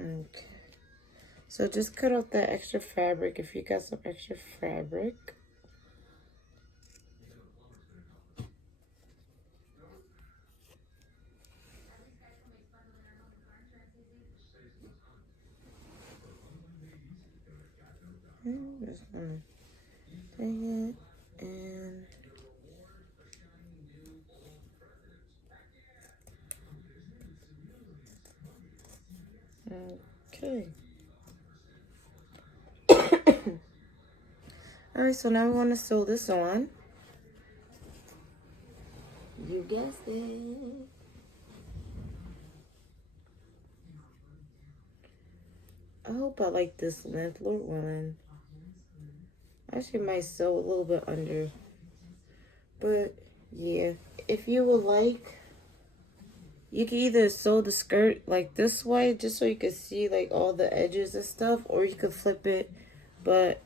Okay. So just cut out that extra fabric if you got some extra fabric. I'm just gonna take it and okay. Alright, so now we want to sew this on. You guessed it. I hope I like this length, Lord willing. I actually might sew a little bit under. But yeah, if you would like, you can either sew the skirt like this way, just so you can see like all the edges and stuff, or you could flip it. But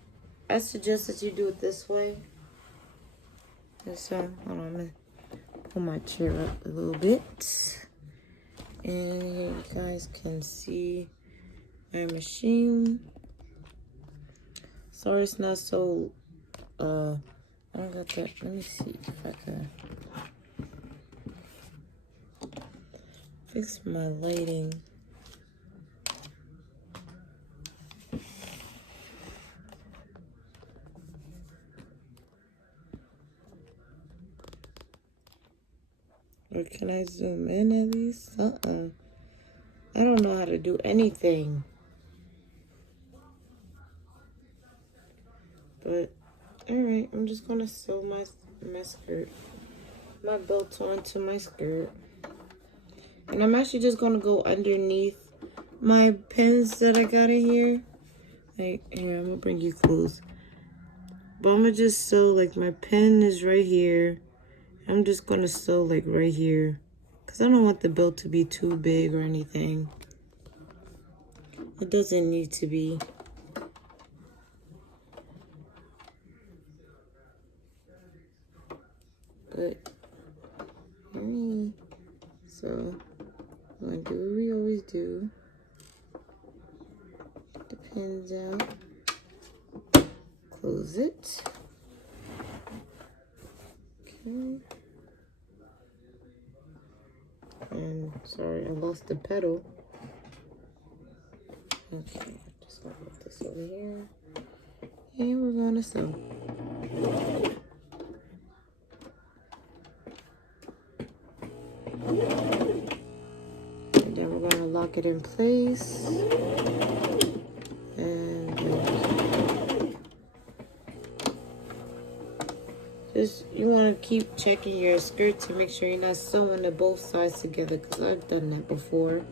I suggest that you do it this way. And so, hold on, I'm gonna pull my chair up a little bit. And here you guys can see my machine. Sorry it's not so, I don't got that. Let me see if I can fix my lighting. Or can I zoom in at least? I don't know how to do anything. But, alright, I'm just gonna sew my skirt. My belt onto my skirt. And I'm actually just gonna go underneath my pins that I got in here. Like, here, I'm gonna bring you close. But I'm gonna just sew, like, my pin is right here. I'm just gonna sew, like, right here. Because I don't want the belt to be too big or anything. It doesn't need to be. But, so, I'm gonna do what we always do. Take the pins out. Close it. Okay. And sorry, I lost the pedal. Okay, just gonna put this over here. And we're gonna sew. And then we're gonna lock it in place. And just, you want to keep checking your skirt to make sure you're not sewing the both sides together, because I've done that before.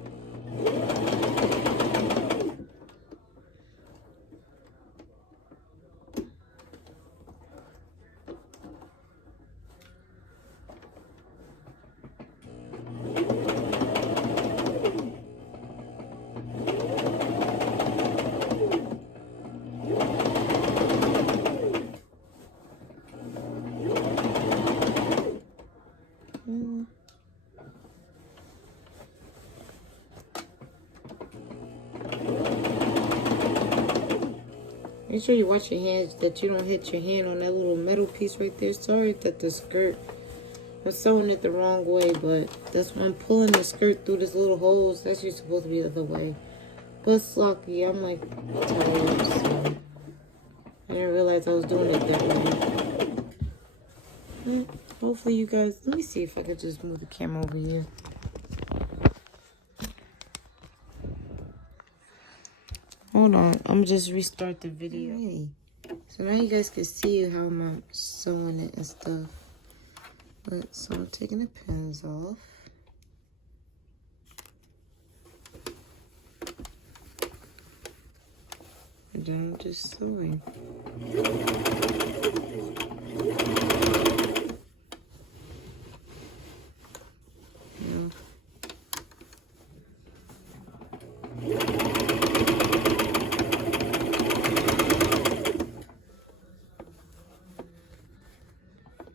Make sure you watch your hands, that you don't hit your hand on that little metal piece right there. Sorry that the skirt, I'm sewing it the wrong way, but that's when I'm pulling the skirt through this little holes. That's actually supposed to be the other way. But it's lucky, I'm like tired, so I didn't realize I was doing it that way. But hopefully you guys, let me see if I could just move the camera over here. Hold on, I'm just restart the video. Hey. So now you guys can see how I'm sewing it and stuff. But so I'm taking the pins off. And then I'm just sewing.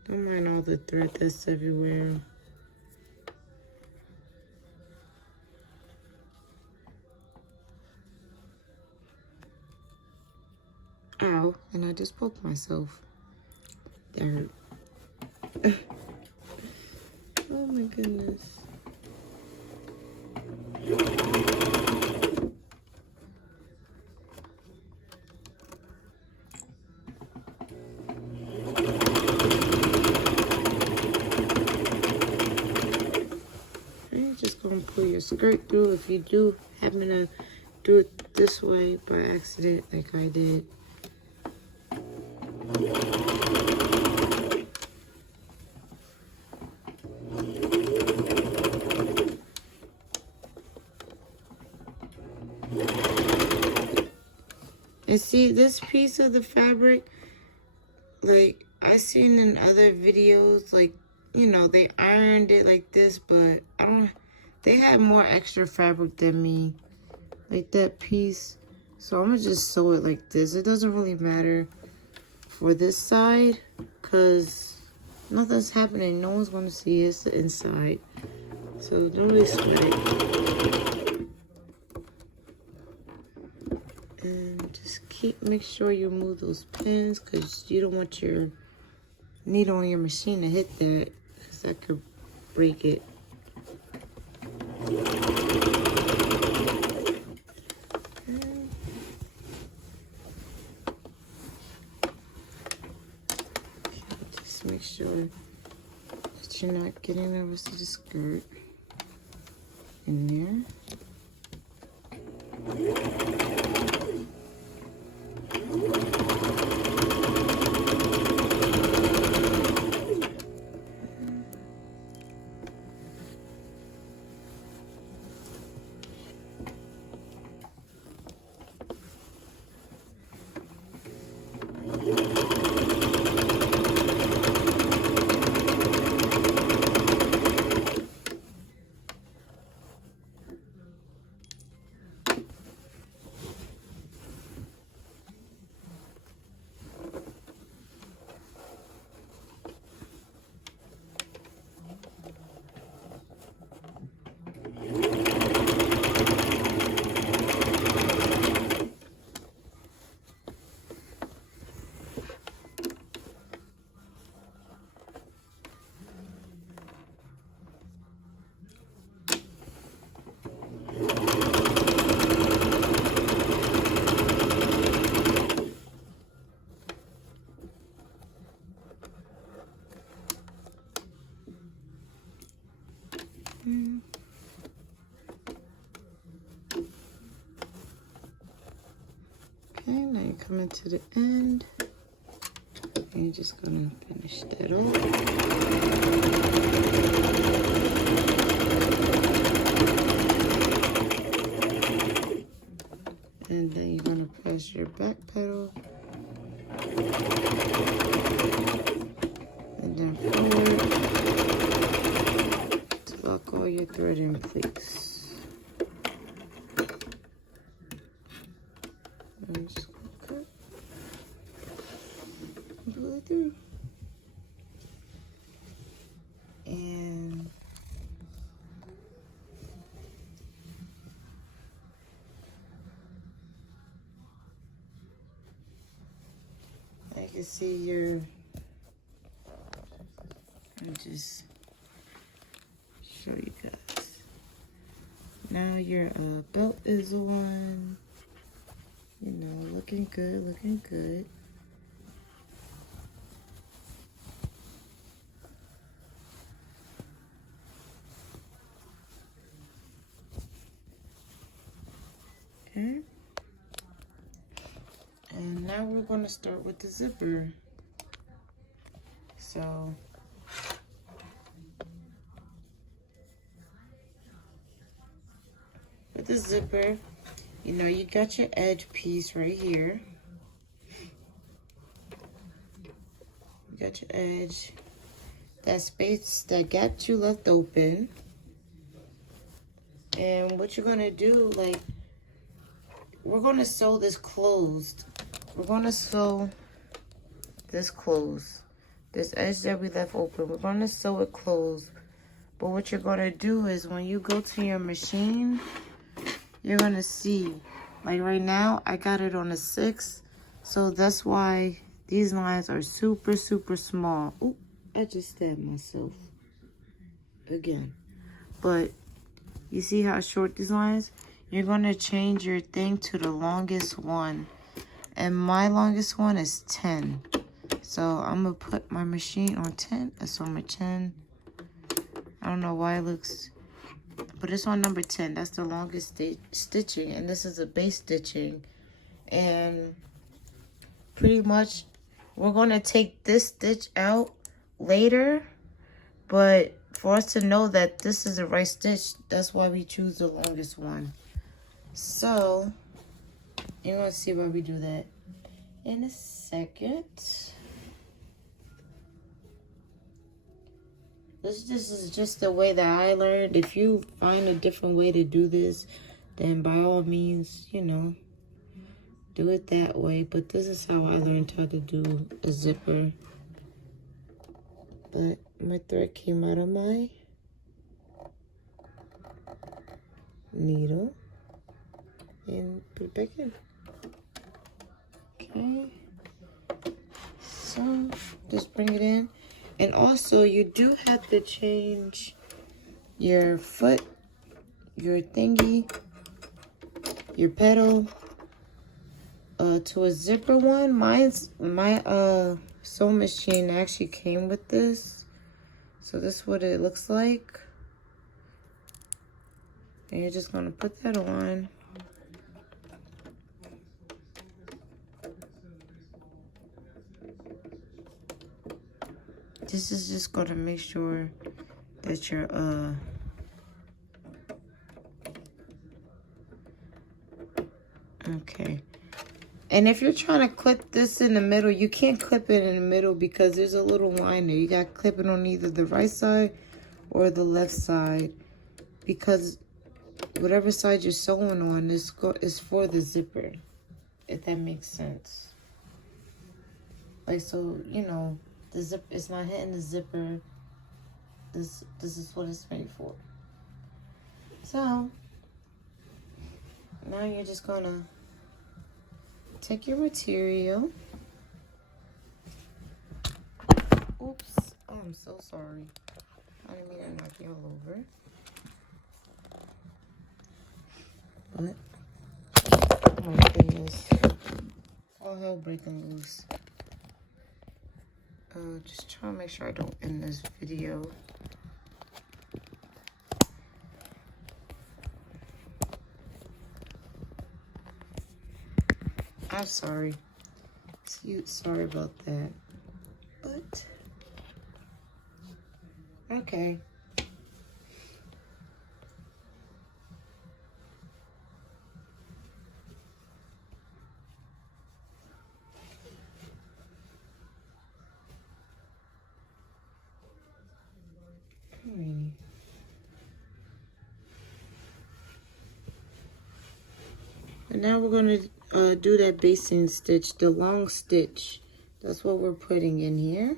Don't mind all the thread that's everywhere. Ow, and I just poked myself. That hurt. Oh my goodness. Just gonna pull your skirt through if you do happen to do it this way by accident like I did. And see, this piece of the fabric, like I seen in other videos, like, you know, they ironed it like this, but I don't, they had more extra fabric than me, like that piece. So I'm gonna just sew it like this. It doesn't really matter for this side, because nothing's happening. No one's gonna see it. It's the inside. So don't really sweat it. And just make sure you remove those pins, because you don't want your needle on your machine to hit that, because that could break it. Just make sure that you're not getting the rest of the skirt in there. coming to the end. And you're just gonna finish that off. And then you're gonna press your back pedal. And then forward to lock all your thread in place. I'm just gonna cut. Pull it through. And I can see your, I'll just show you guys. Now your belt is on, you know, looking good, looking good. Okay. And now we're going to start with the zipper. So with the zipper, you know, you got your edge piece right here. You got your edge. That space, that gap you left open. And what you're going to do, like, we're going to sew this closed. We're going to sew this closed. This edge that we left open, we're going to sew it closed. But what you're going to do is when you go to your machine, you're going to see, like right now, I got it on a 6. So that's why these lines are super, super small. Ooh, I just stabbed myself again. But you see how short these lines? You're going to change your thing to the longest one. And my longest one is 10. So I'm going to put my machine on 10. That's on my 10. I don't know why it looks, but it's on number 10. That's the longest stitching. And this is a base stitching. And pretty much we're going to take this stitch out later. But for us to know that this is the right stitch, that's why we choose the longest one. So you're going to see why we do that in a second. This is just the way that I learned. If you find a different way to do this, then by all means, you know, do it that way. But this is how I learned how to do a zipper. But my thread came out of my needle. And put it back in. Okay. So just bring it in. And also you do have to change your foot, your thingy, your pedal to a zipper one. My sewing machine actually came with this. So this is what it looks like. And you're just gonna put that on. This is just going to make sure that you're, okay. And if you're trying to clip this in the middle, you can't clip it in the middle because there's a little line there. You got to clip it on either the right side or the left side because whatever side you're sewing on is for the zipper, if that makes sense. Like, so, you know, the zip, it's not hitting the zipper. This is what it's made for. So now you're just gonna take your material. Oops, oh, I'm so sorry. I didn't mean to knock you all over. But oh my goodness, all hell breaking loose. Just trying to make sure I don't end this video. I'm sorry. Sorry about that. But okay. Alrighty. And now we're going to do that basting stitch, the long stitch. That's what we're putting in here.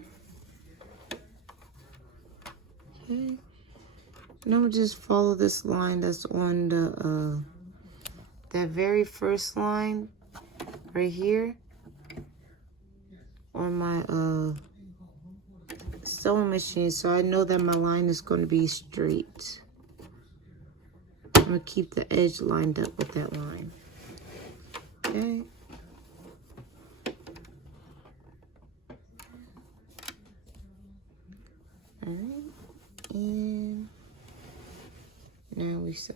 Okay. Now we'll just follow this line that's on the that very first line right here on my sewing machine, so I know that my line is going to be straight. I'm going to keep the edge lined up with that line. Okay. Alright. And now we sew.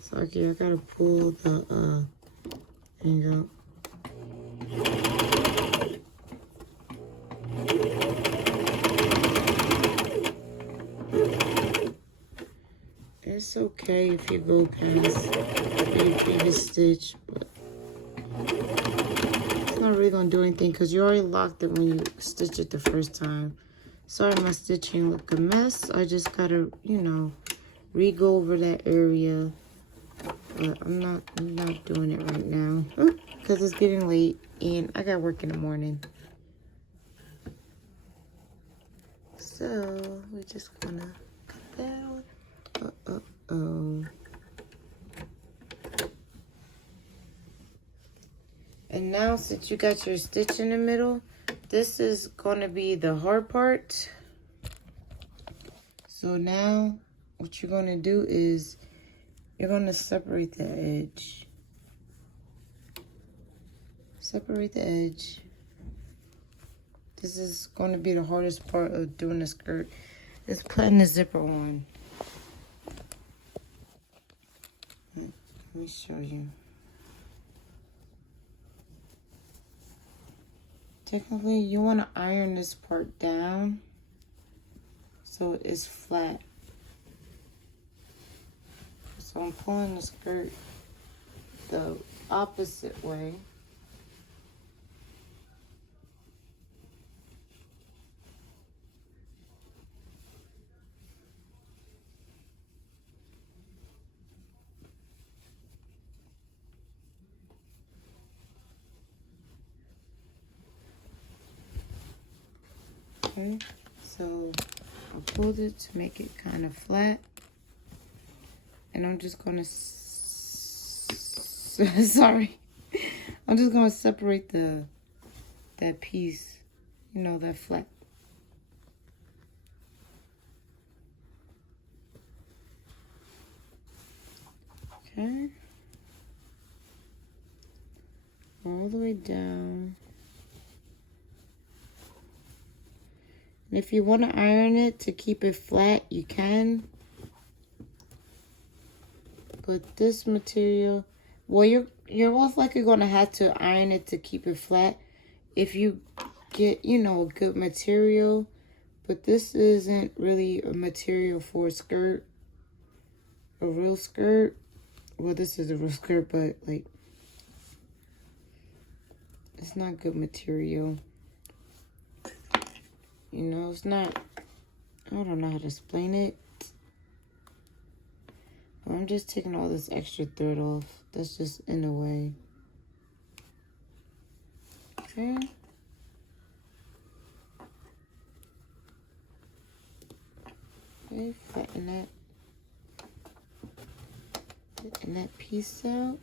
So okay, I gotta pull the end up. It's okay if you go past the previous stitch, but it's not really gonna do anything because you already locked it when you stitch it the first time. Sorry, my stitching look a mess. I just gotta, you know, re-go over that area, but I'm not doing it right now because it's getting late and I got work in the morning. So we're just gonna cut that off. Uh-oh. And now since you got your stitch in the middle, this is gonna be the hard part. So now what you're gonna do is you're gonna separate the edge. Separate the edge. This is gonna be the hardest part of doing the skirt, is putting the zipper on. Let me show you. Technically, you want to iron this part down so it's flat. So I'm pulling the skirt the opposite way. Okay, so I pulled it to make it kind of flat, and I'm just gonna sorry, I'm just gonna separate that piece, you know, that flat. Okay, all the way down. And if you want to iron it to keep it flat, you can. But this material, well, you're most likely going to have to iron it to keep it flat if you get, you know, a good material. But this isn't really a material for a skirt, a real skirt. Well, this is a real skirt, but like, it's not good material. You know, it's not, I don't know how to explain it. I'm just taking all this extra thread off. That's just in the way. Okay. Okay, flatten that piece out.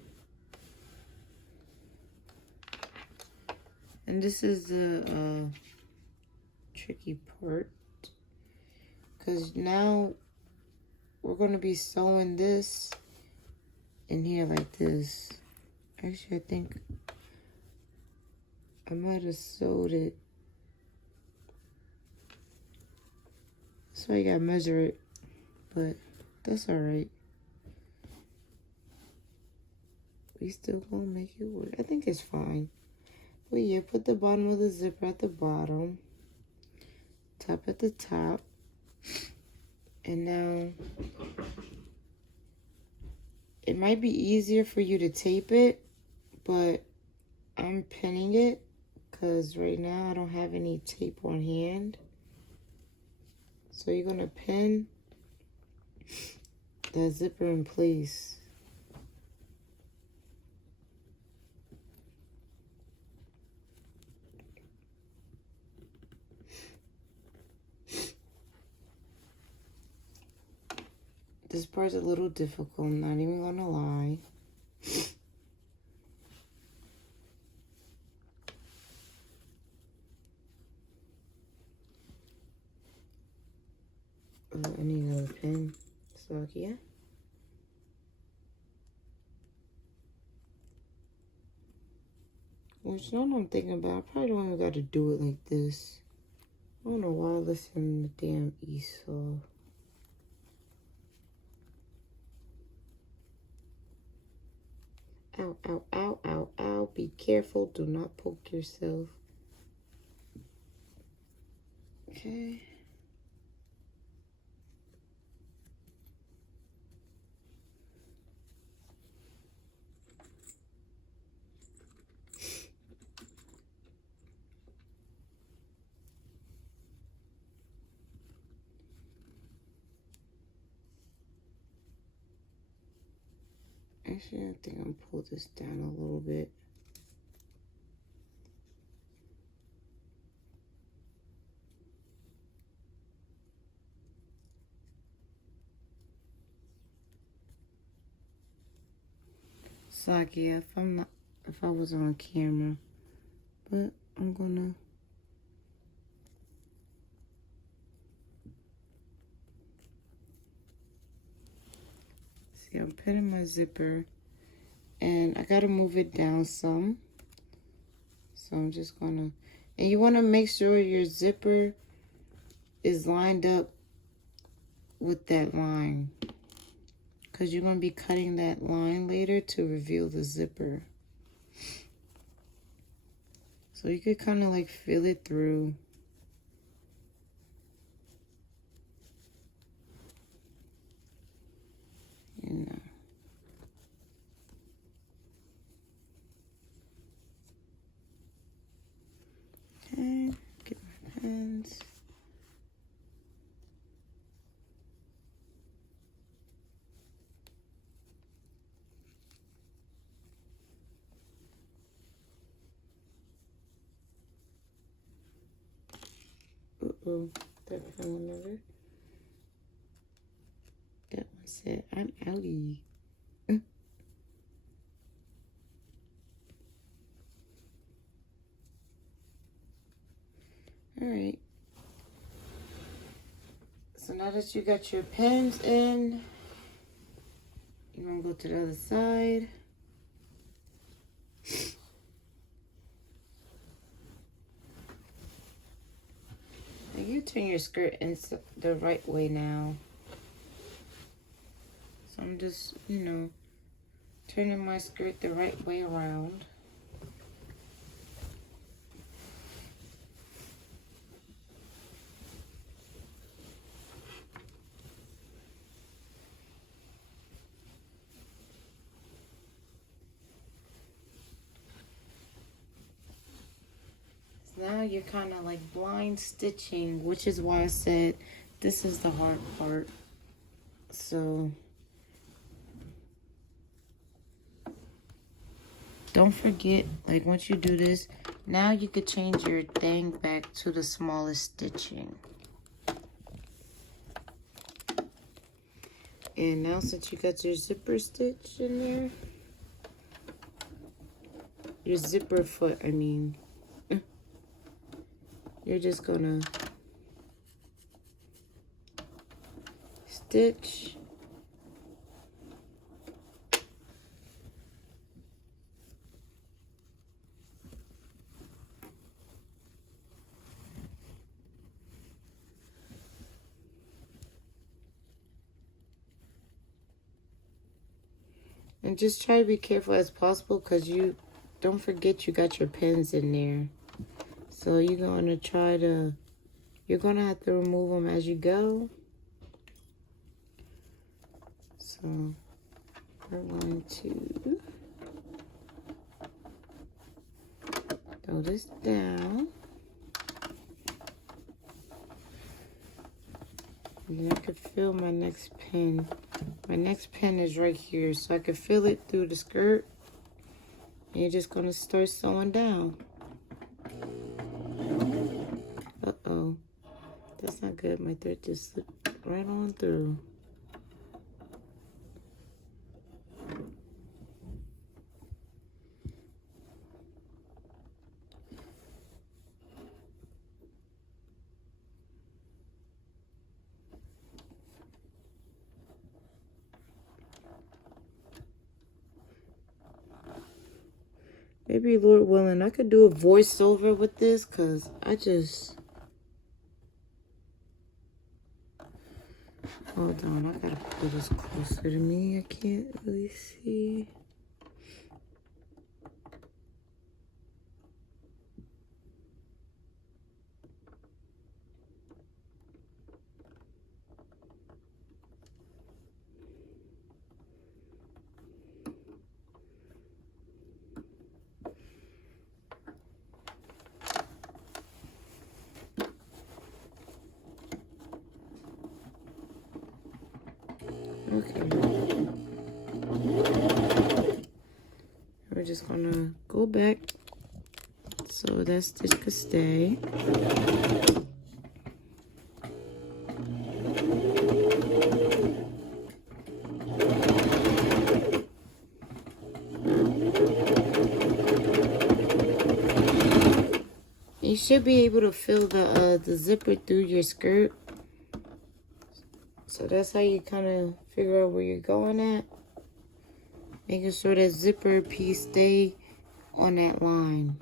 And this is the tricky part, because now we're going to be sewing this in here like this. Actually, I think I might have sewed it. So I gotta measure it, but that's alright. We still gonna make it work. I think it's fine. But yeah, put the bottom of the zipper at the bottom, top at the top. And now, it might be easier for you to tape it, but I'm pinning it because right now I don't have any tape on hand. So you're gonna pin that zipper in place. This part's a little difficult, I'm not even gonna lie. Oh, I need another pin. Salachya. Which now I'm thinking about, I probably don't even got to do it like this. I don't know why I listen to the damn Esau. Ow, ow, ow, ow, ow. Be careful. Do not poke yourself. Okay. Actually, I think I'm pull this down a little bit. Salachya, if I was on camera, but I'm gonna. See, I'm pinning my zipper, and I gotta move it down some. So I'm just gonna, and you wanna make sure your zipper is lined up with that line, because you're gonna be cutting that line later to reveal the zipper. So you could kind of like feel it through. You know. Okay, get my pens. Uh-oh, that pen went over. That one said, I'm outie. All right. So now that you got your pens in, you're gonna go to the other side. Now you turn your skirt in the right way now. So I'm just, you know, turning my skirt the right way around. Now you're kind of like blind stitching, which is why I said this is the hard part. So don't forget, like once you do this, now you could change your thing back to the smallest stitching. And now since you got your zipper stitch in there, your zipper foot, I mean, you're just gonna stitch And just try to be careful as possible, because you don't forget you got your pins in there. So you're going to have to remove them as you go. So we're going to throw this down. And then I could feel my next pin. My next pin is right here, so I can feel it through the skirt. And you're just gonna start sewing down. Uh-oh. That's not good. My thread just slipped right on through. Maybe, Lord willing, I could do a voiceover with this, because I just... Hold on, I gotta put this closer to me. I can't really see. Okay. We're just gonna go back so that stitch could stay. You should be able to feel the zipper through your skirt. So that's how you kind of figure out where you're going at. Making sure that zipper piece stay on that line.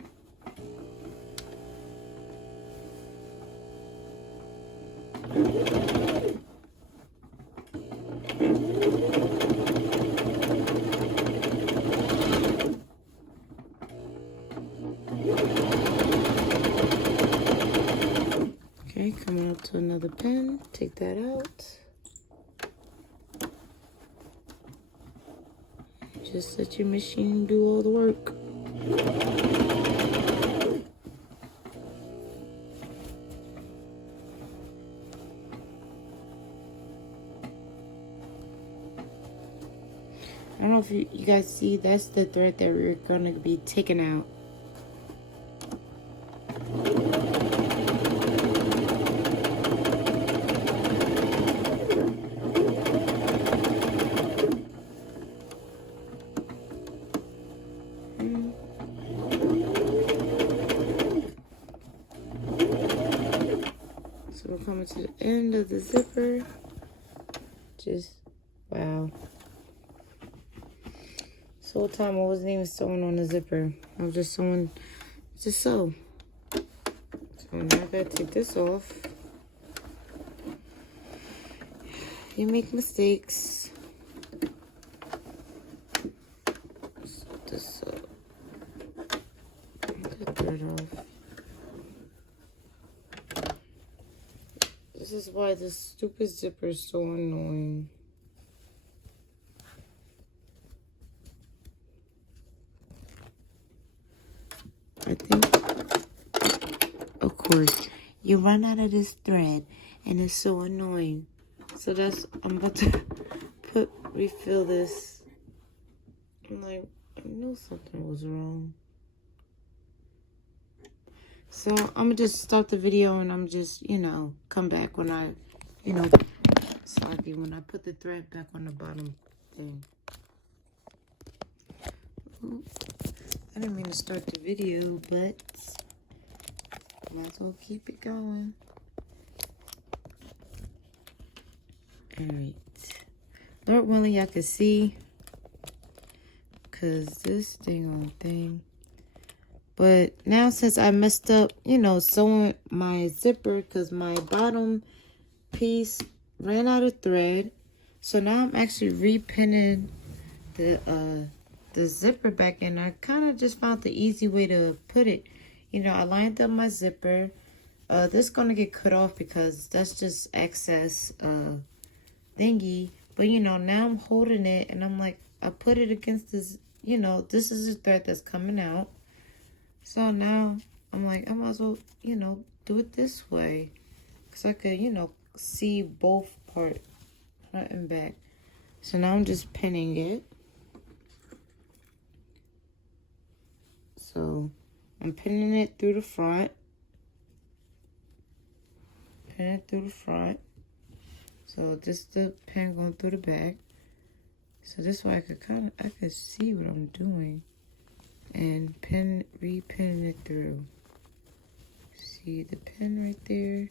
Okay, coming up to another pin. Take that out. Just let your machine do all the work. I don't know if you guys see, that's the thread that we're going to be taking out. So we're coming to the end of the zipper. Just, wow. This whole time I wasn't even sewing on the zipper. I was just sewing, just sew. So now I gotta take this off. You make mistakes. Set this up. Cut that off. This is why this stupid zipper is so annoying. I think, of course, you run out of this thread and it's so annoying. So that's, I'm about to refill this. I'm like, I knew something was wrong. So I'm gonna just stop the video and I'm just, come back when I, when I put the thread back on the bottom thing. Ooh, I didn't mean to start the video, but might as well keep it going. Alright. Lord willing, y'all can see, because this thing. But now since I messed up, sewing my zipper, because my bottom piece ran out of thread. So now I'm actually repinning the zipper back in. I kind of just found the easy way to put it. You know, I lined up my zipper. This is gonna get cut off because that's just excess thingy. But you know, now I'm holding it and I'm like, I put it against this, you know, this is the thread that's coming out. So now I'm like, I might as well, you know, do it this way. Because I could, you know, see both parts, front and back. So now I'm just pinning it. So I'm pinning it through the front. Pin it through the front. So this the pin going through the back. So this way I could see what I'm doing. And re-pinning it through. See the pin right there.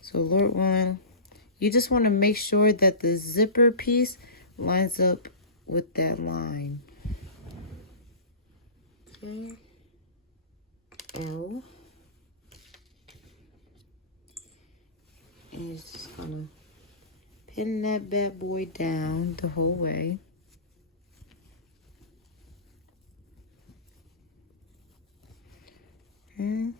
So Lord willing, you just want to make sure that the zipper piece lines up with that line. Okay. L. And it's just gonna pin that bad boy down the whole way. Okay.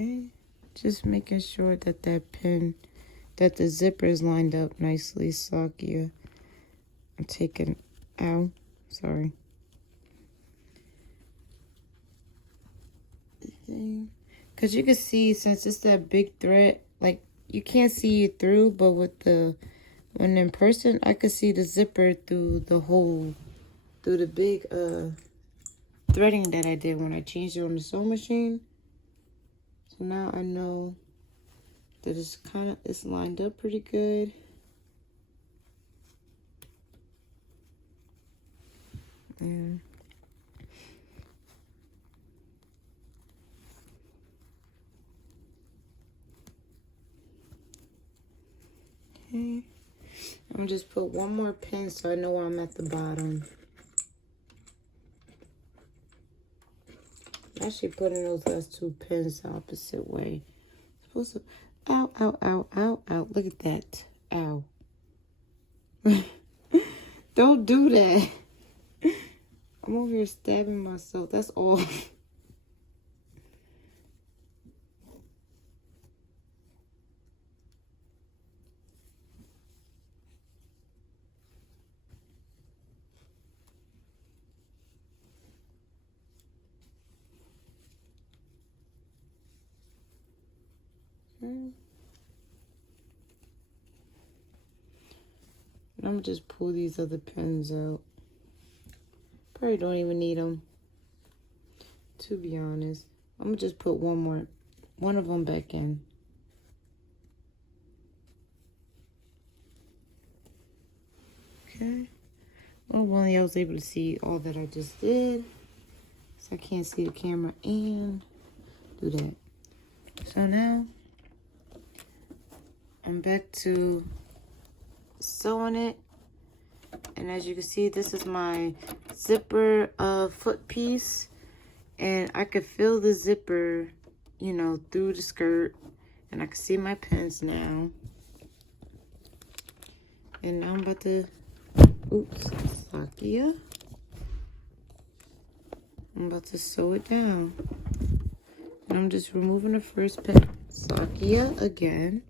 Okay, just making sure that that the zipper is lined up nicely, Salachya. I'm taking, ow, sorry. Because you can see, since it's that big thread, like, you can't see it through, but when in person, I could see the zipper through the hole, through the big threading that I did when I changed it on the sewing machine. So now I know that it's lined up pretty good. Yeah. Okay. I'm gonna just put one more pin so I know I'm at the bottom. I'm actually putting those last two pins the opposite way. Supposed to, ow, ow, ow, ow, ow. Look at that. Ow. Don't do that. I'm over here stabbing myself. That's all. I'm gonna just pull these other pins out. Probably don't even need them, to be honest. I'm gonna just put one of them back in. Okay. Well, I was able to see all that I just did. So I can't see the camera and do that. So now I'm back to sewing it. And as you can see, this is my zipper foot piece. And I could feel the zipper, you know, through the skirt. And I can see my pins now. And now I'm about to, oops, Salachya. I'm about to sew it down. And I'm just removing the first pin. Salachya again.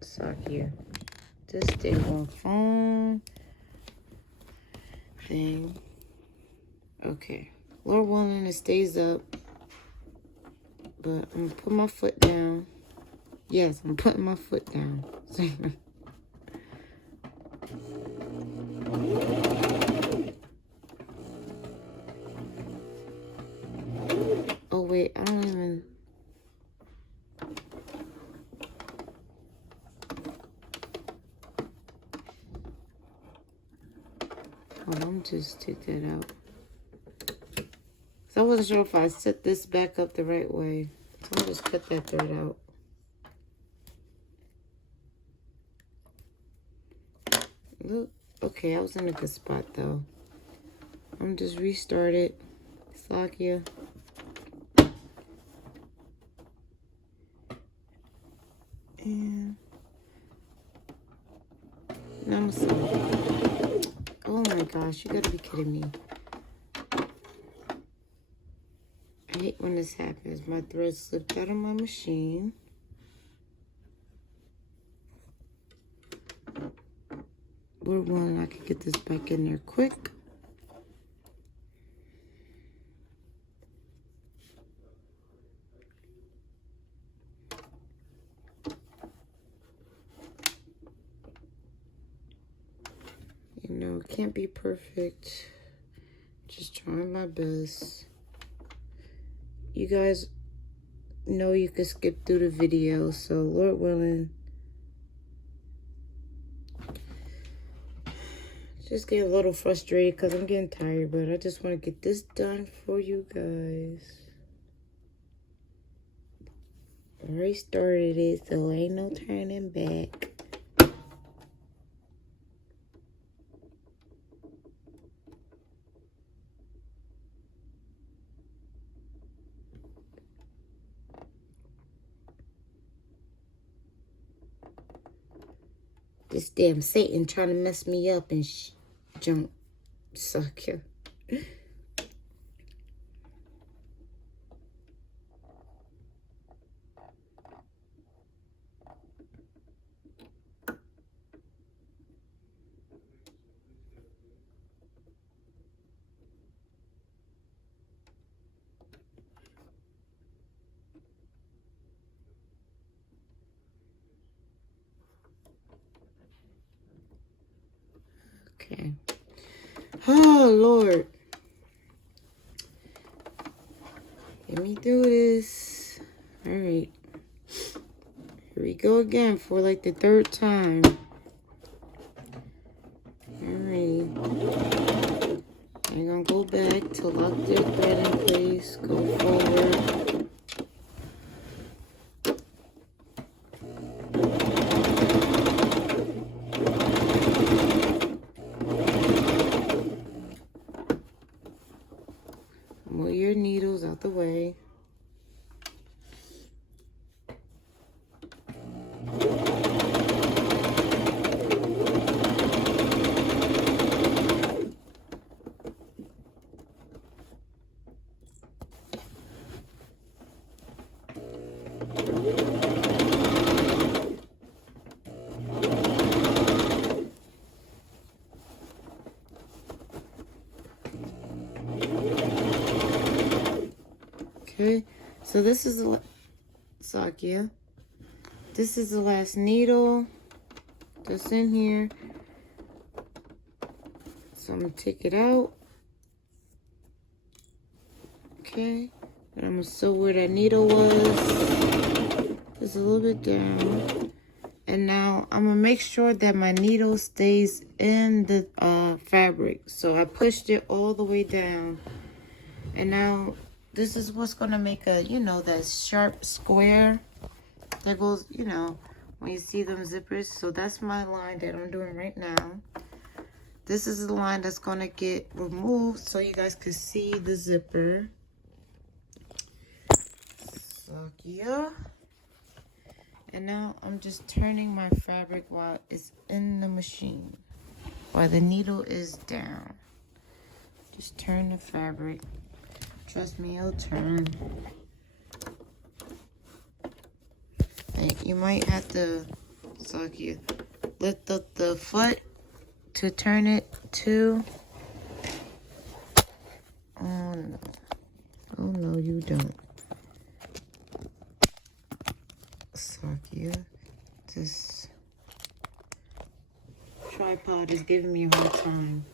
Salachya. This thing on phone thing. Okay. Lord willing, it stays up. But I'm gonna put my foot down. Yes, I'm putting my foot down. Oh wait, I don't even. Hold on, just take that out. So I wasn't sure if I set this back up the right way. So I'll just cut that thread out. Look, okay, I was in a good spot though. I'm just restart it. Salachya. And now oh my gosh, you gotta be kidding me. I hate when this happens. My thread slipped out of my machine. Lord willing, I could get this back in there quick. You know, it can't be perfect. Just trying my best. You guys know you can skip through the video, so Lord willing, just getting a little frustrated because I'm getting tired, but I just want to get this done for you guys. Already started it, so ain't no turning back. This damn Satan trying to mess me up and jump. Salachya. Okay. Oh, Lord. Get me through this. All right. Here we go again for like the third time. All right. I'm going to go back to lock their thread in place. Go forward. Move your needles out the way. Okay, so this is the Salachya. This is the last needle that's in here. So I'm gonna take it out. Okay, and I'm gonna sew where that needle was. Just a little bit down. And now I'm gonna make sure that my needle stays in the fabric. So I pushed it all the way down. And now this is what's gonna make a, you know, that sharp square that goes, you know, when you see them zippers. So that's my line that I'm doing right now. This is the line that's gonna get removed so you guys can see the zipper. Salachya. And now I'm just turning my fabric while it's in the machine, while the needle is down. Just turn the fabric. Trust me, it'll turn. And you might have to, Salachya, lift up the foot to turn it to. Oh no. Oh no, you don't. Salachya, this tripod is giving me a hard time.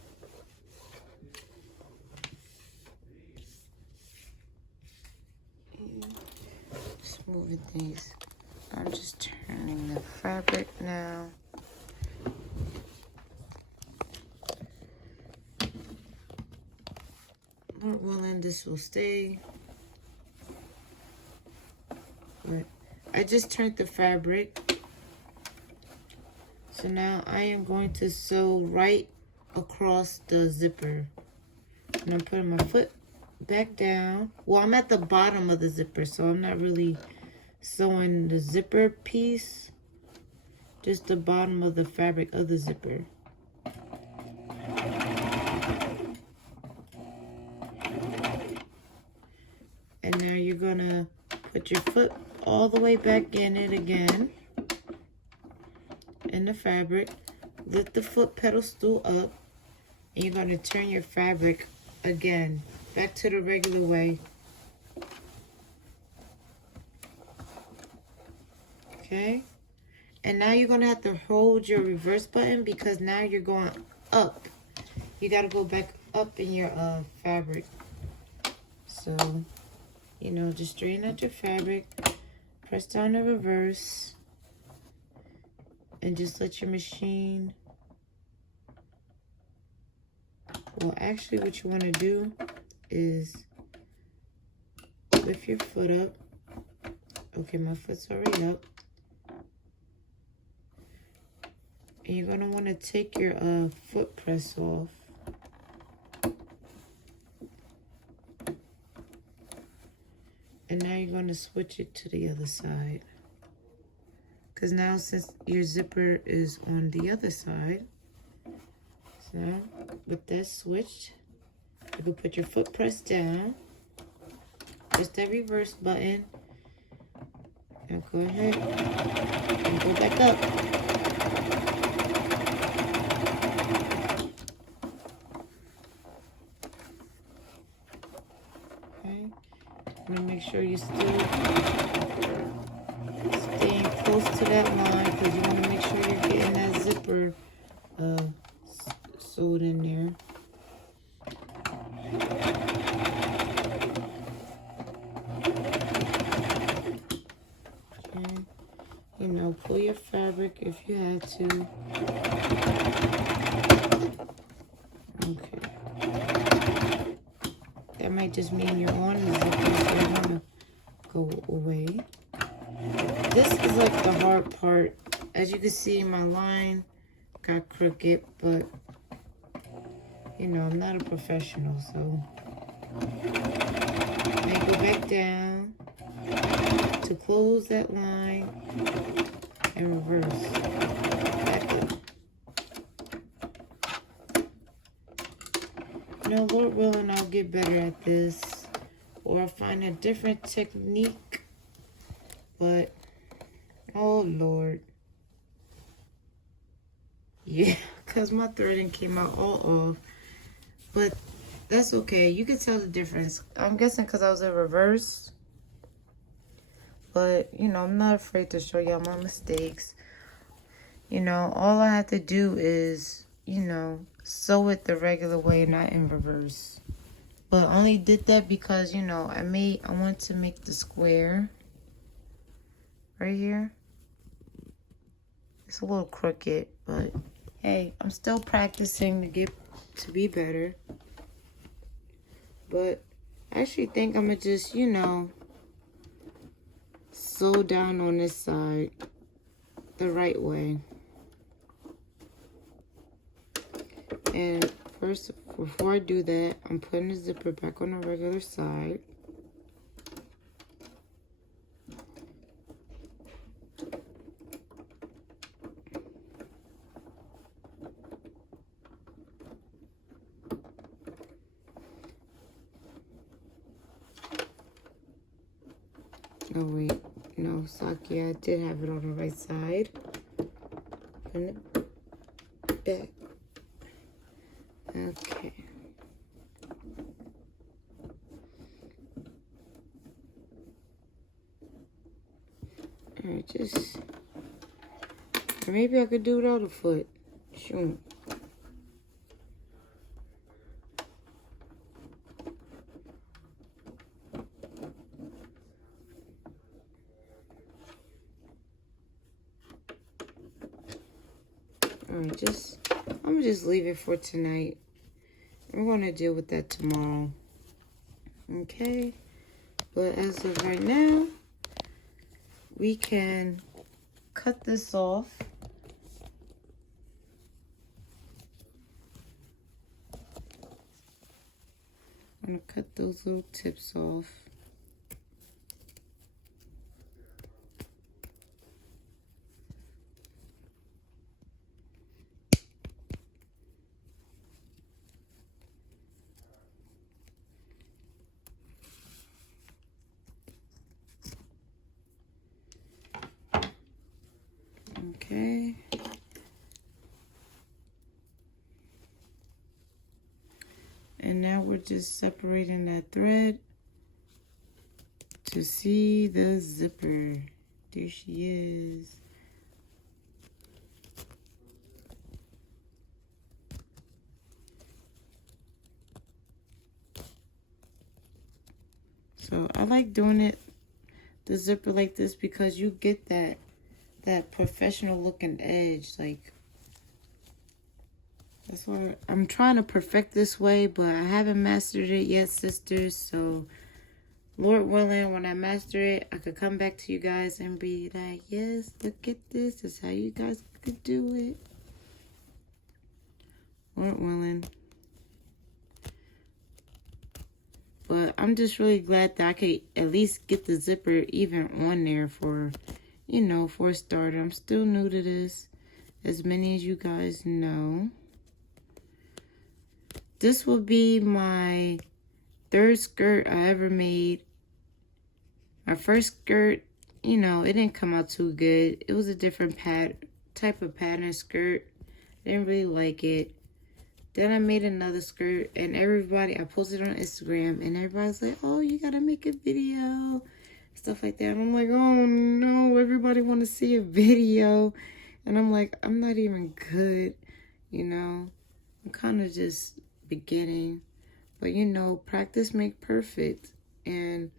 Just moving these. I'm just turning the fabric now. Lord willing, this will stay. But I just turned the fabric. So now I am going to sew right across the zipper. And I'm putting my foot back down. Well, I'm at the bottom of the zipper, so I'm not really sewing the zipper piece. Just the bottom of the fabric of the zipper. And now you're gonna put your foot all the way back in it again. In the fabric. Lift the foot pedal stool up. And you're gonna turn your fabric again. Back to the regular way. Okay? And now you're gonna have to hold your reverse button because now you're going up. You gotta go back up in your fabric. So, you know, just straighten out your fabric, press down the reverse, and just let your machine. Well, actually what you want to do is lift your foot up. Okay, my foot's already up. And you're going to want to take your foot press off. And now you're going to switch it to the other side. Because now since your zipper is on the other side, so now with that switched, you can put your foot press down. Press that reverse button. Now go ahead and go back up. Okay. I'm going to make sure you're still staying close to that line because you want to make sure you're getting that zipper sewed in there. Okay. You know, pull your fabric if you have to. Okay. That might just mean you're on the zipper, so you want to go away. This is like the hard part. As you can see, my line got crooked, but you know, I'm not a professional, so I go back down to close that line and reverse back up. You know, Lord willing, I'll get better at this, or I'll find a different technique. But oh Lord, yeah, because my threading came out all off. But that's okay. You can tell the difference. I'm guessing because I was in reverse. But, you know, I'm not afraid to show y'all my mistakes. You know, all I have to do is, you know, sew it the regular way, not in reverse. But I only did that because, you know, I want to make the square right here. It's a little crooked, but hey, I'm still practicing to be better. But I actually think I'm gonna just, you know, sew down on this side the right way. And first, before I do that, I'm putting the zipper back on the regular side. Oh wait, no, Salachya, I did have it on the right side. And the back. Okay. Alright, just, or maybe I could do it without a foot. Shoot. Alright, I'm gonna just leave it for tonight. I'm gonna deal with that tomorrow. Okay, but as of right now, we can cut this off. I'm gonna cut those little tips off. Okay. And now we're just separating that thread to see the zipper. There she is. So I like doing it, the zipper like this, because you get that professional looking edge. Like, that's why I'm trying to perfect this way, but I haven't mastered it yet, sisters. So Lord willing, when I master it, I could come back to you guys and be like, yes, look at this. This is how you guys could do it. Lord willing. But I'm just really glad that I could at least get the zipper even on there for, you know, for a starter. I'm still new to this, as many as you guys know. This will be my third skirt I ever made. My first skirt, you know, it didn't come out too good. It was a different type of pattern skirt. Didn't really like it. Then I made another skirt, and I posted on Instagram, and everybody's like, oh, you gotta make a video, stuff like that. And I'm like, oh no, everybody want to see a video. And I'm like, I'm not even good, you know. I'm kind of just beginning. But, you know, practice make perfect. And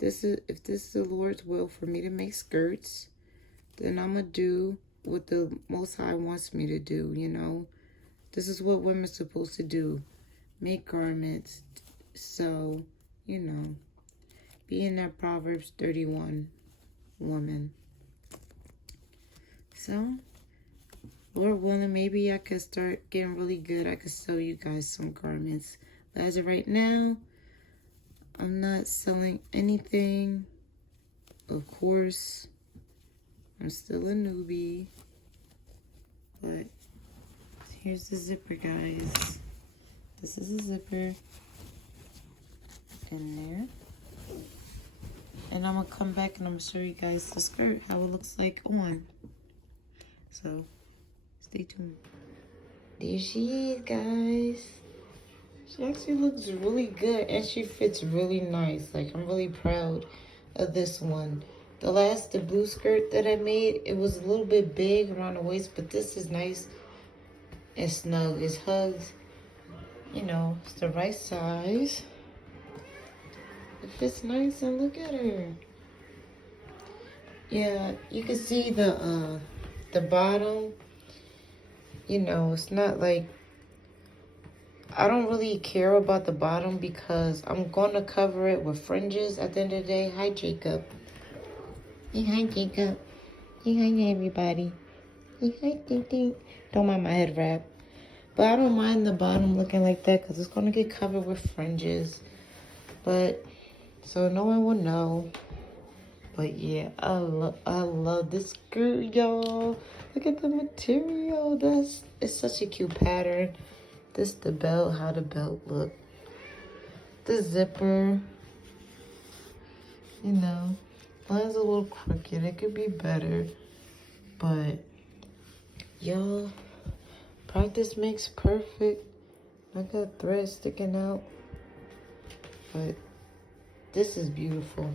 if this is the Lord's will for me to make skirts, then I'm going to do what the Most High wants me to do, you know. This is what women are supposed to do. Make garments. So, you know, be in that Proverbs 31 woman. So, Lord willing, maybe I could start getting really good. I could sell you guys some garments. But as of right now, I'm not selling anything. Of course, I'm still a newbie. But here's the zipper, guys. This is a zipper in there. And I'm going to come back and I'm going to show you guys the skirt, how it looks like on. So, stay tuned. There she is, guys. She actually looks really good and she fits really nice. Like, I'm really proud of this one. The blue skirt that I made, it was a little bit big around the waist, but this is nice and snug. It hugs, you know, it's the right size. It fits nice, and look at her. Yeah, you can see the bottom. You know, it's not like, I don't really care about the bottom because I'm going to cover it with fringes at the end of the day. Hi, Jacob. Hey, hi, Jacob. Hey, hi, everybody. Hey, hi, ding, ding. Don't mind my head wrap. But I don't mind the bottom looking like that because it's going to get covered with fringes. But, so no one will know. But yeah, I love this skirt, y'all. Look at the material. It's such a cute pattern. This the belt, how the belt look. The zipper, you know, mine's a little crooked. It could be better. But y'all, practice makes perfect. I got thread sticking out. But this is beautiful.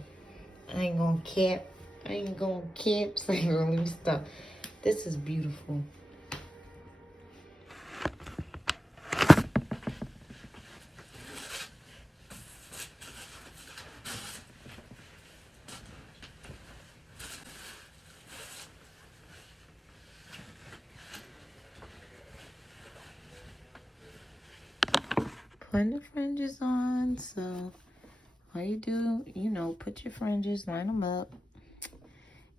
I ain't gonna cap. So I ain't gonna let me stop. This is beautiful. Putting the fringes on, so all you do, you know, put your fringes, line them up.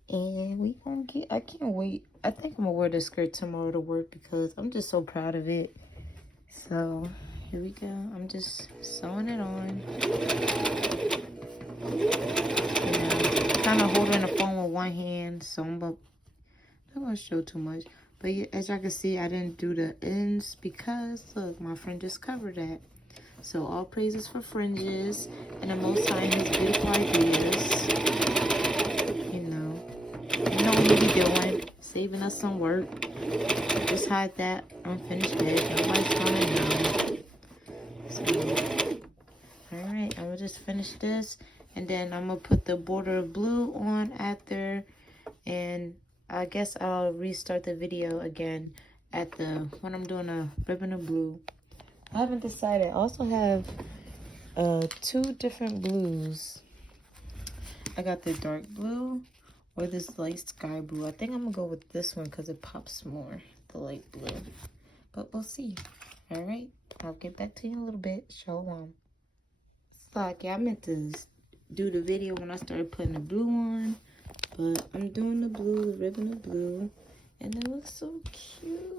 And we gonna get, I can't wait. I think I'm gonna wear this skirt tomorrow to work because I'm just so proud of it. So here we go. I'm just sewing it on. Kind of holding the phone with one hand, so I'm not gonna show too much. But yeah, as y'all can see, I didn't do the ends because look, my friend just covered that. So all praises for fringes and the Most High and His beautiful ideas. You know what you be doing, saving us some work. Just hide that unfinished bed. Nobody's gonna know. So, all right, I'm gonna just finish this, and then I'm gonna put the border of blue on after, and I guess I'll restart the video again at the when I'm doing a ribbon of blue. I haven't decided. I also have 2 different blues. I got the dark blue or this light sky blue. I think I'm gonna go with this one because it pops more, the light blue. But we'll see. All right, I'll get back to you in a little bit. Shalom. Salachya, I meant to do the video when I started putting the blue on, but I'm doing the blue, the ribbon of blue, and it looks so cute.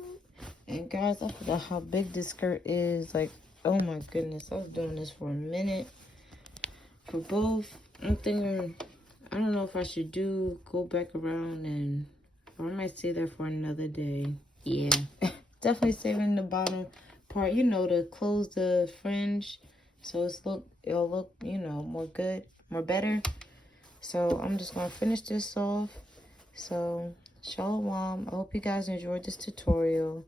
And guys, I forgot how big this skirt is. Like, oh my goodness, I was doing this for a minute. For both, I'm thinking, I don't know if I should go back around, and or I might stay there for another day. Yeah, definitely saving the bottom part, you know, to close the fringe, so it'll look, you know, more good, more better. So I'm just gonna finish this off. So shalom. I hope you guys enjoyed this tutorial.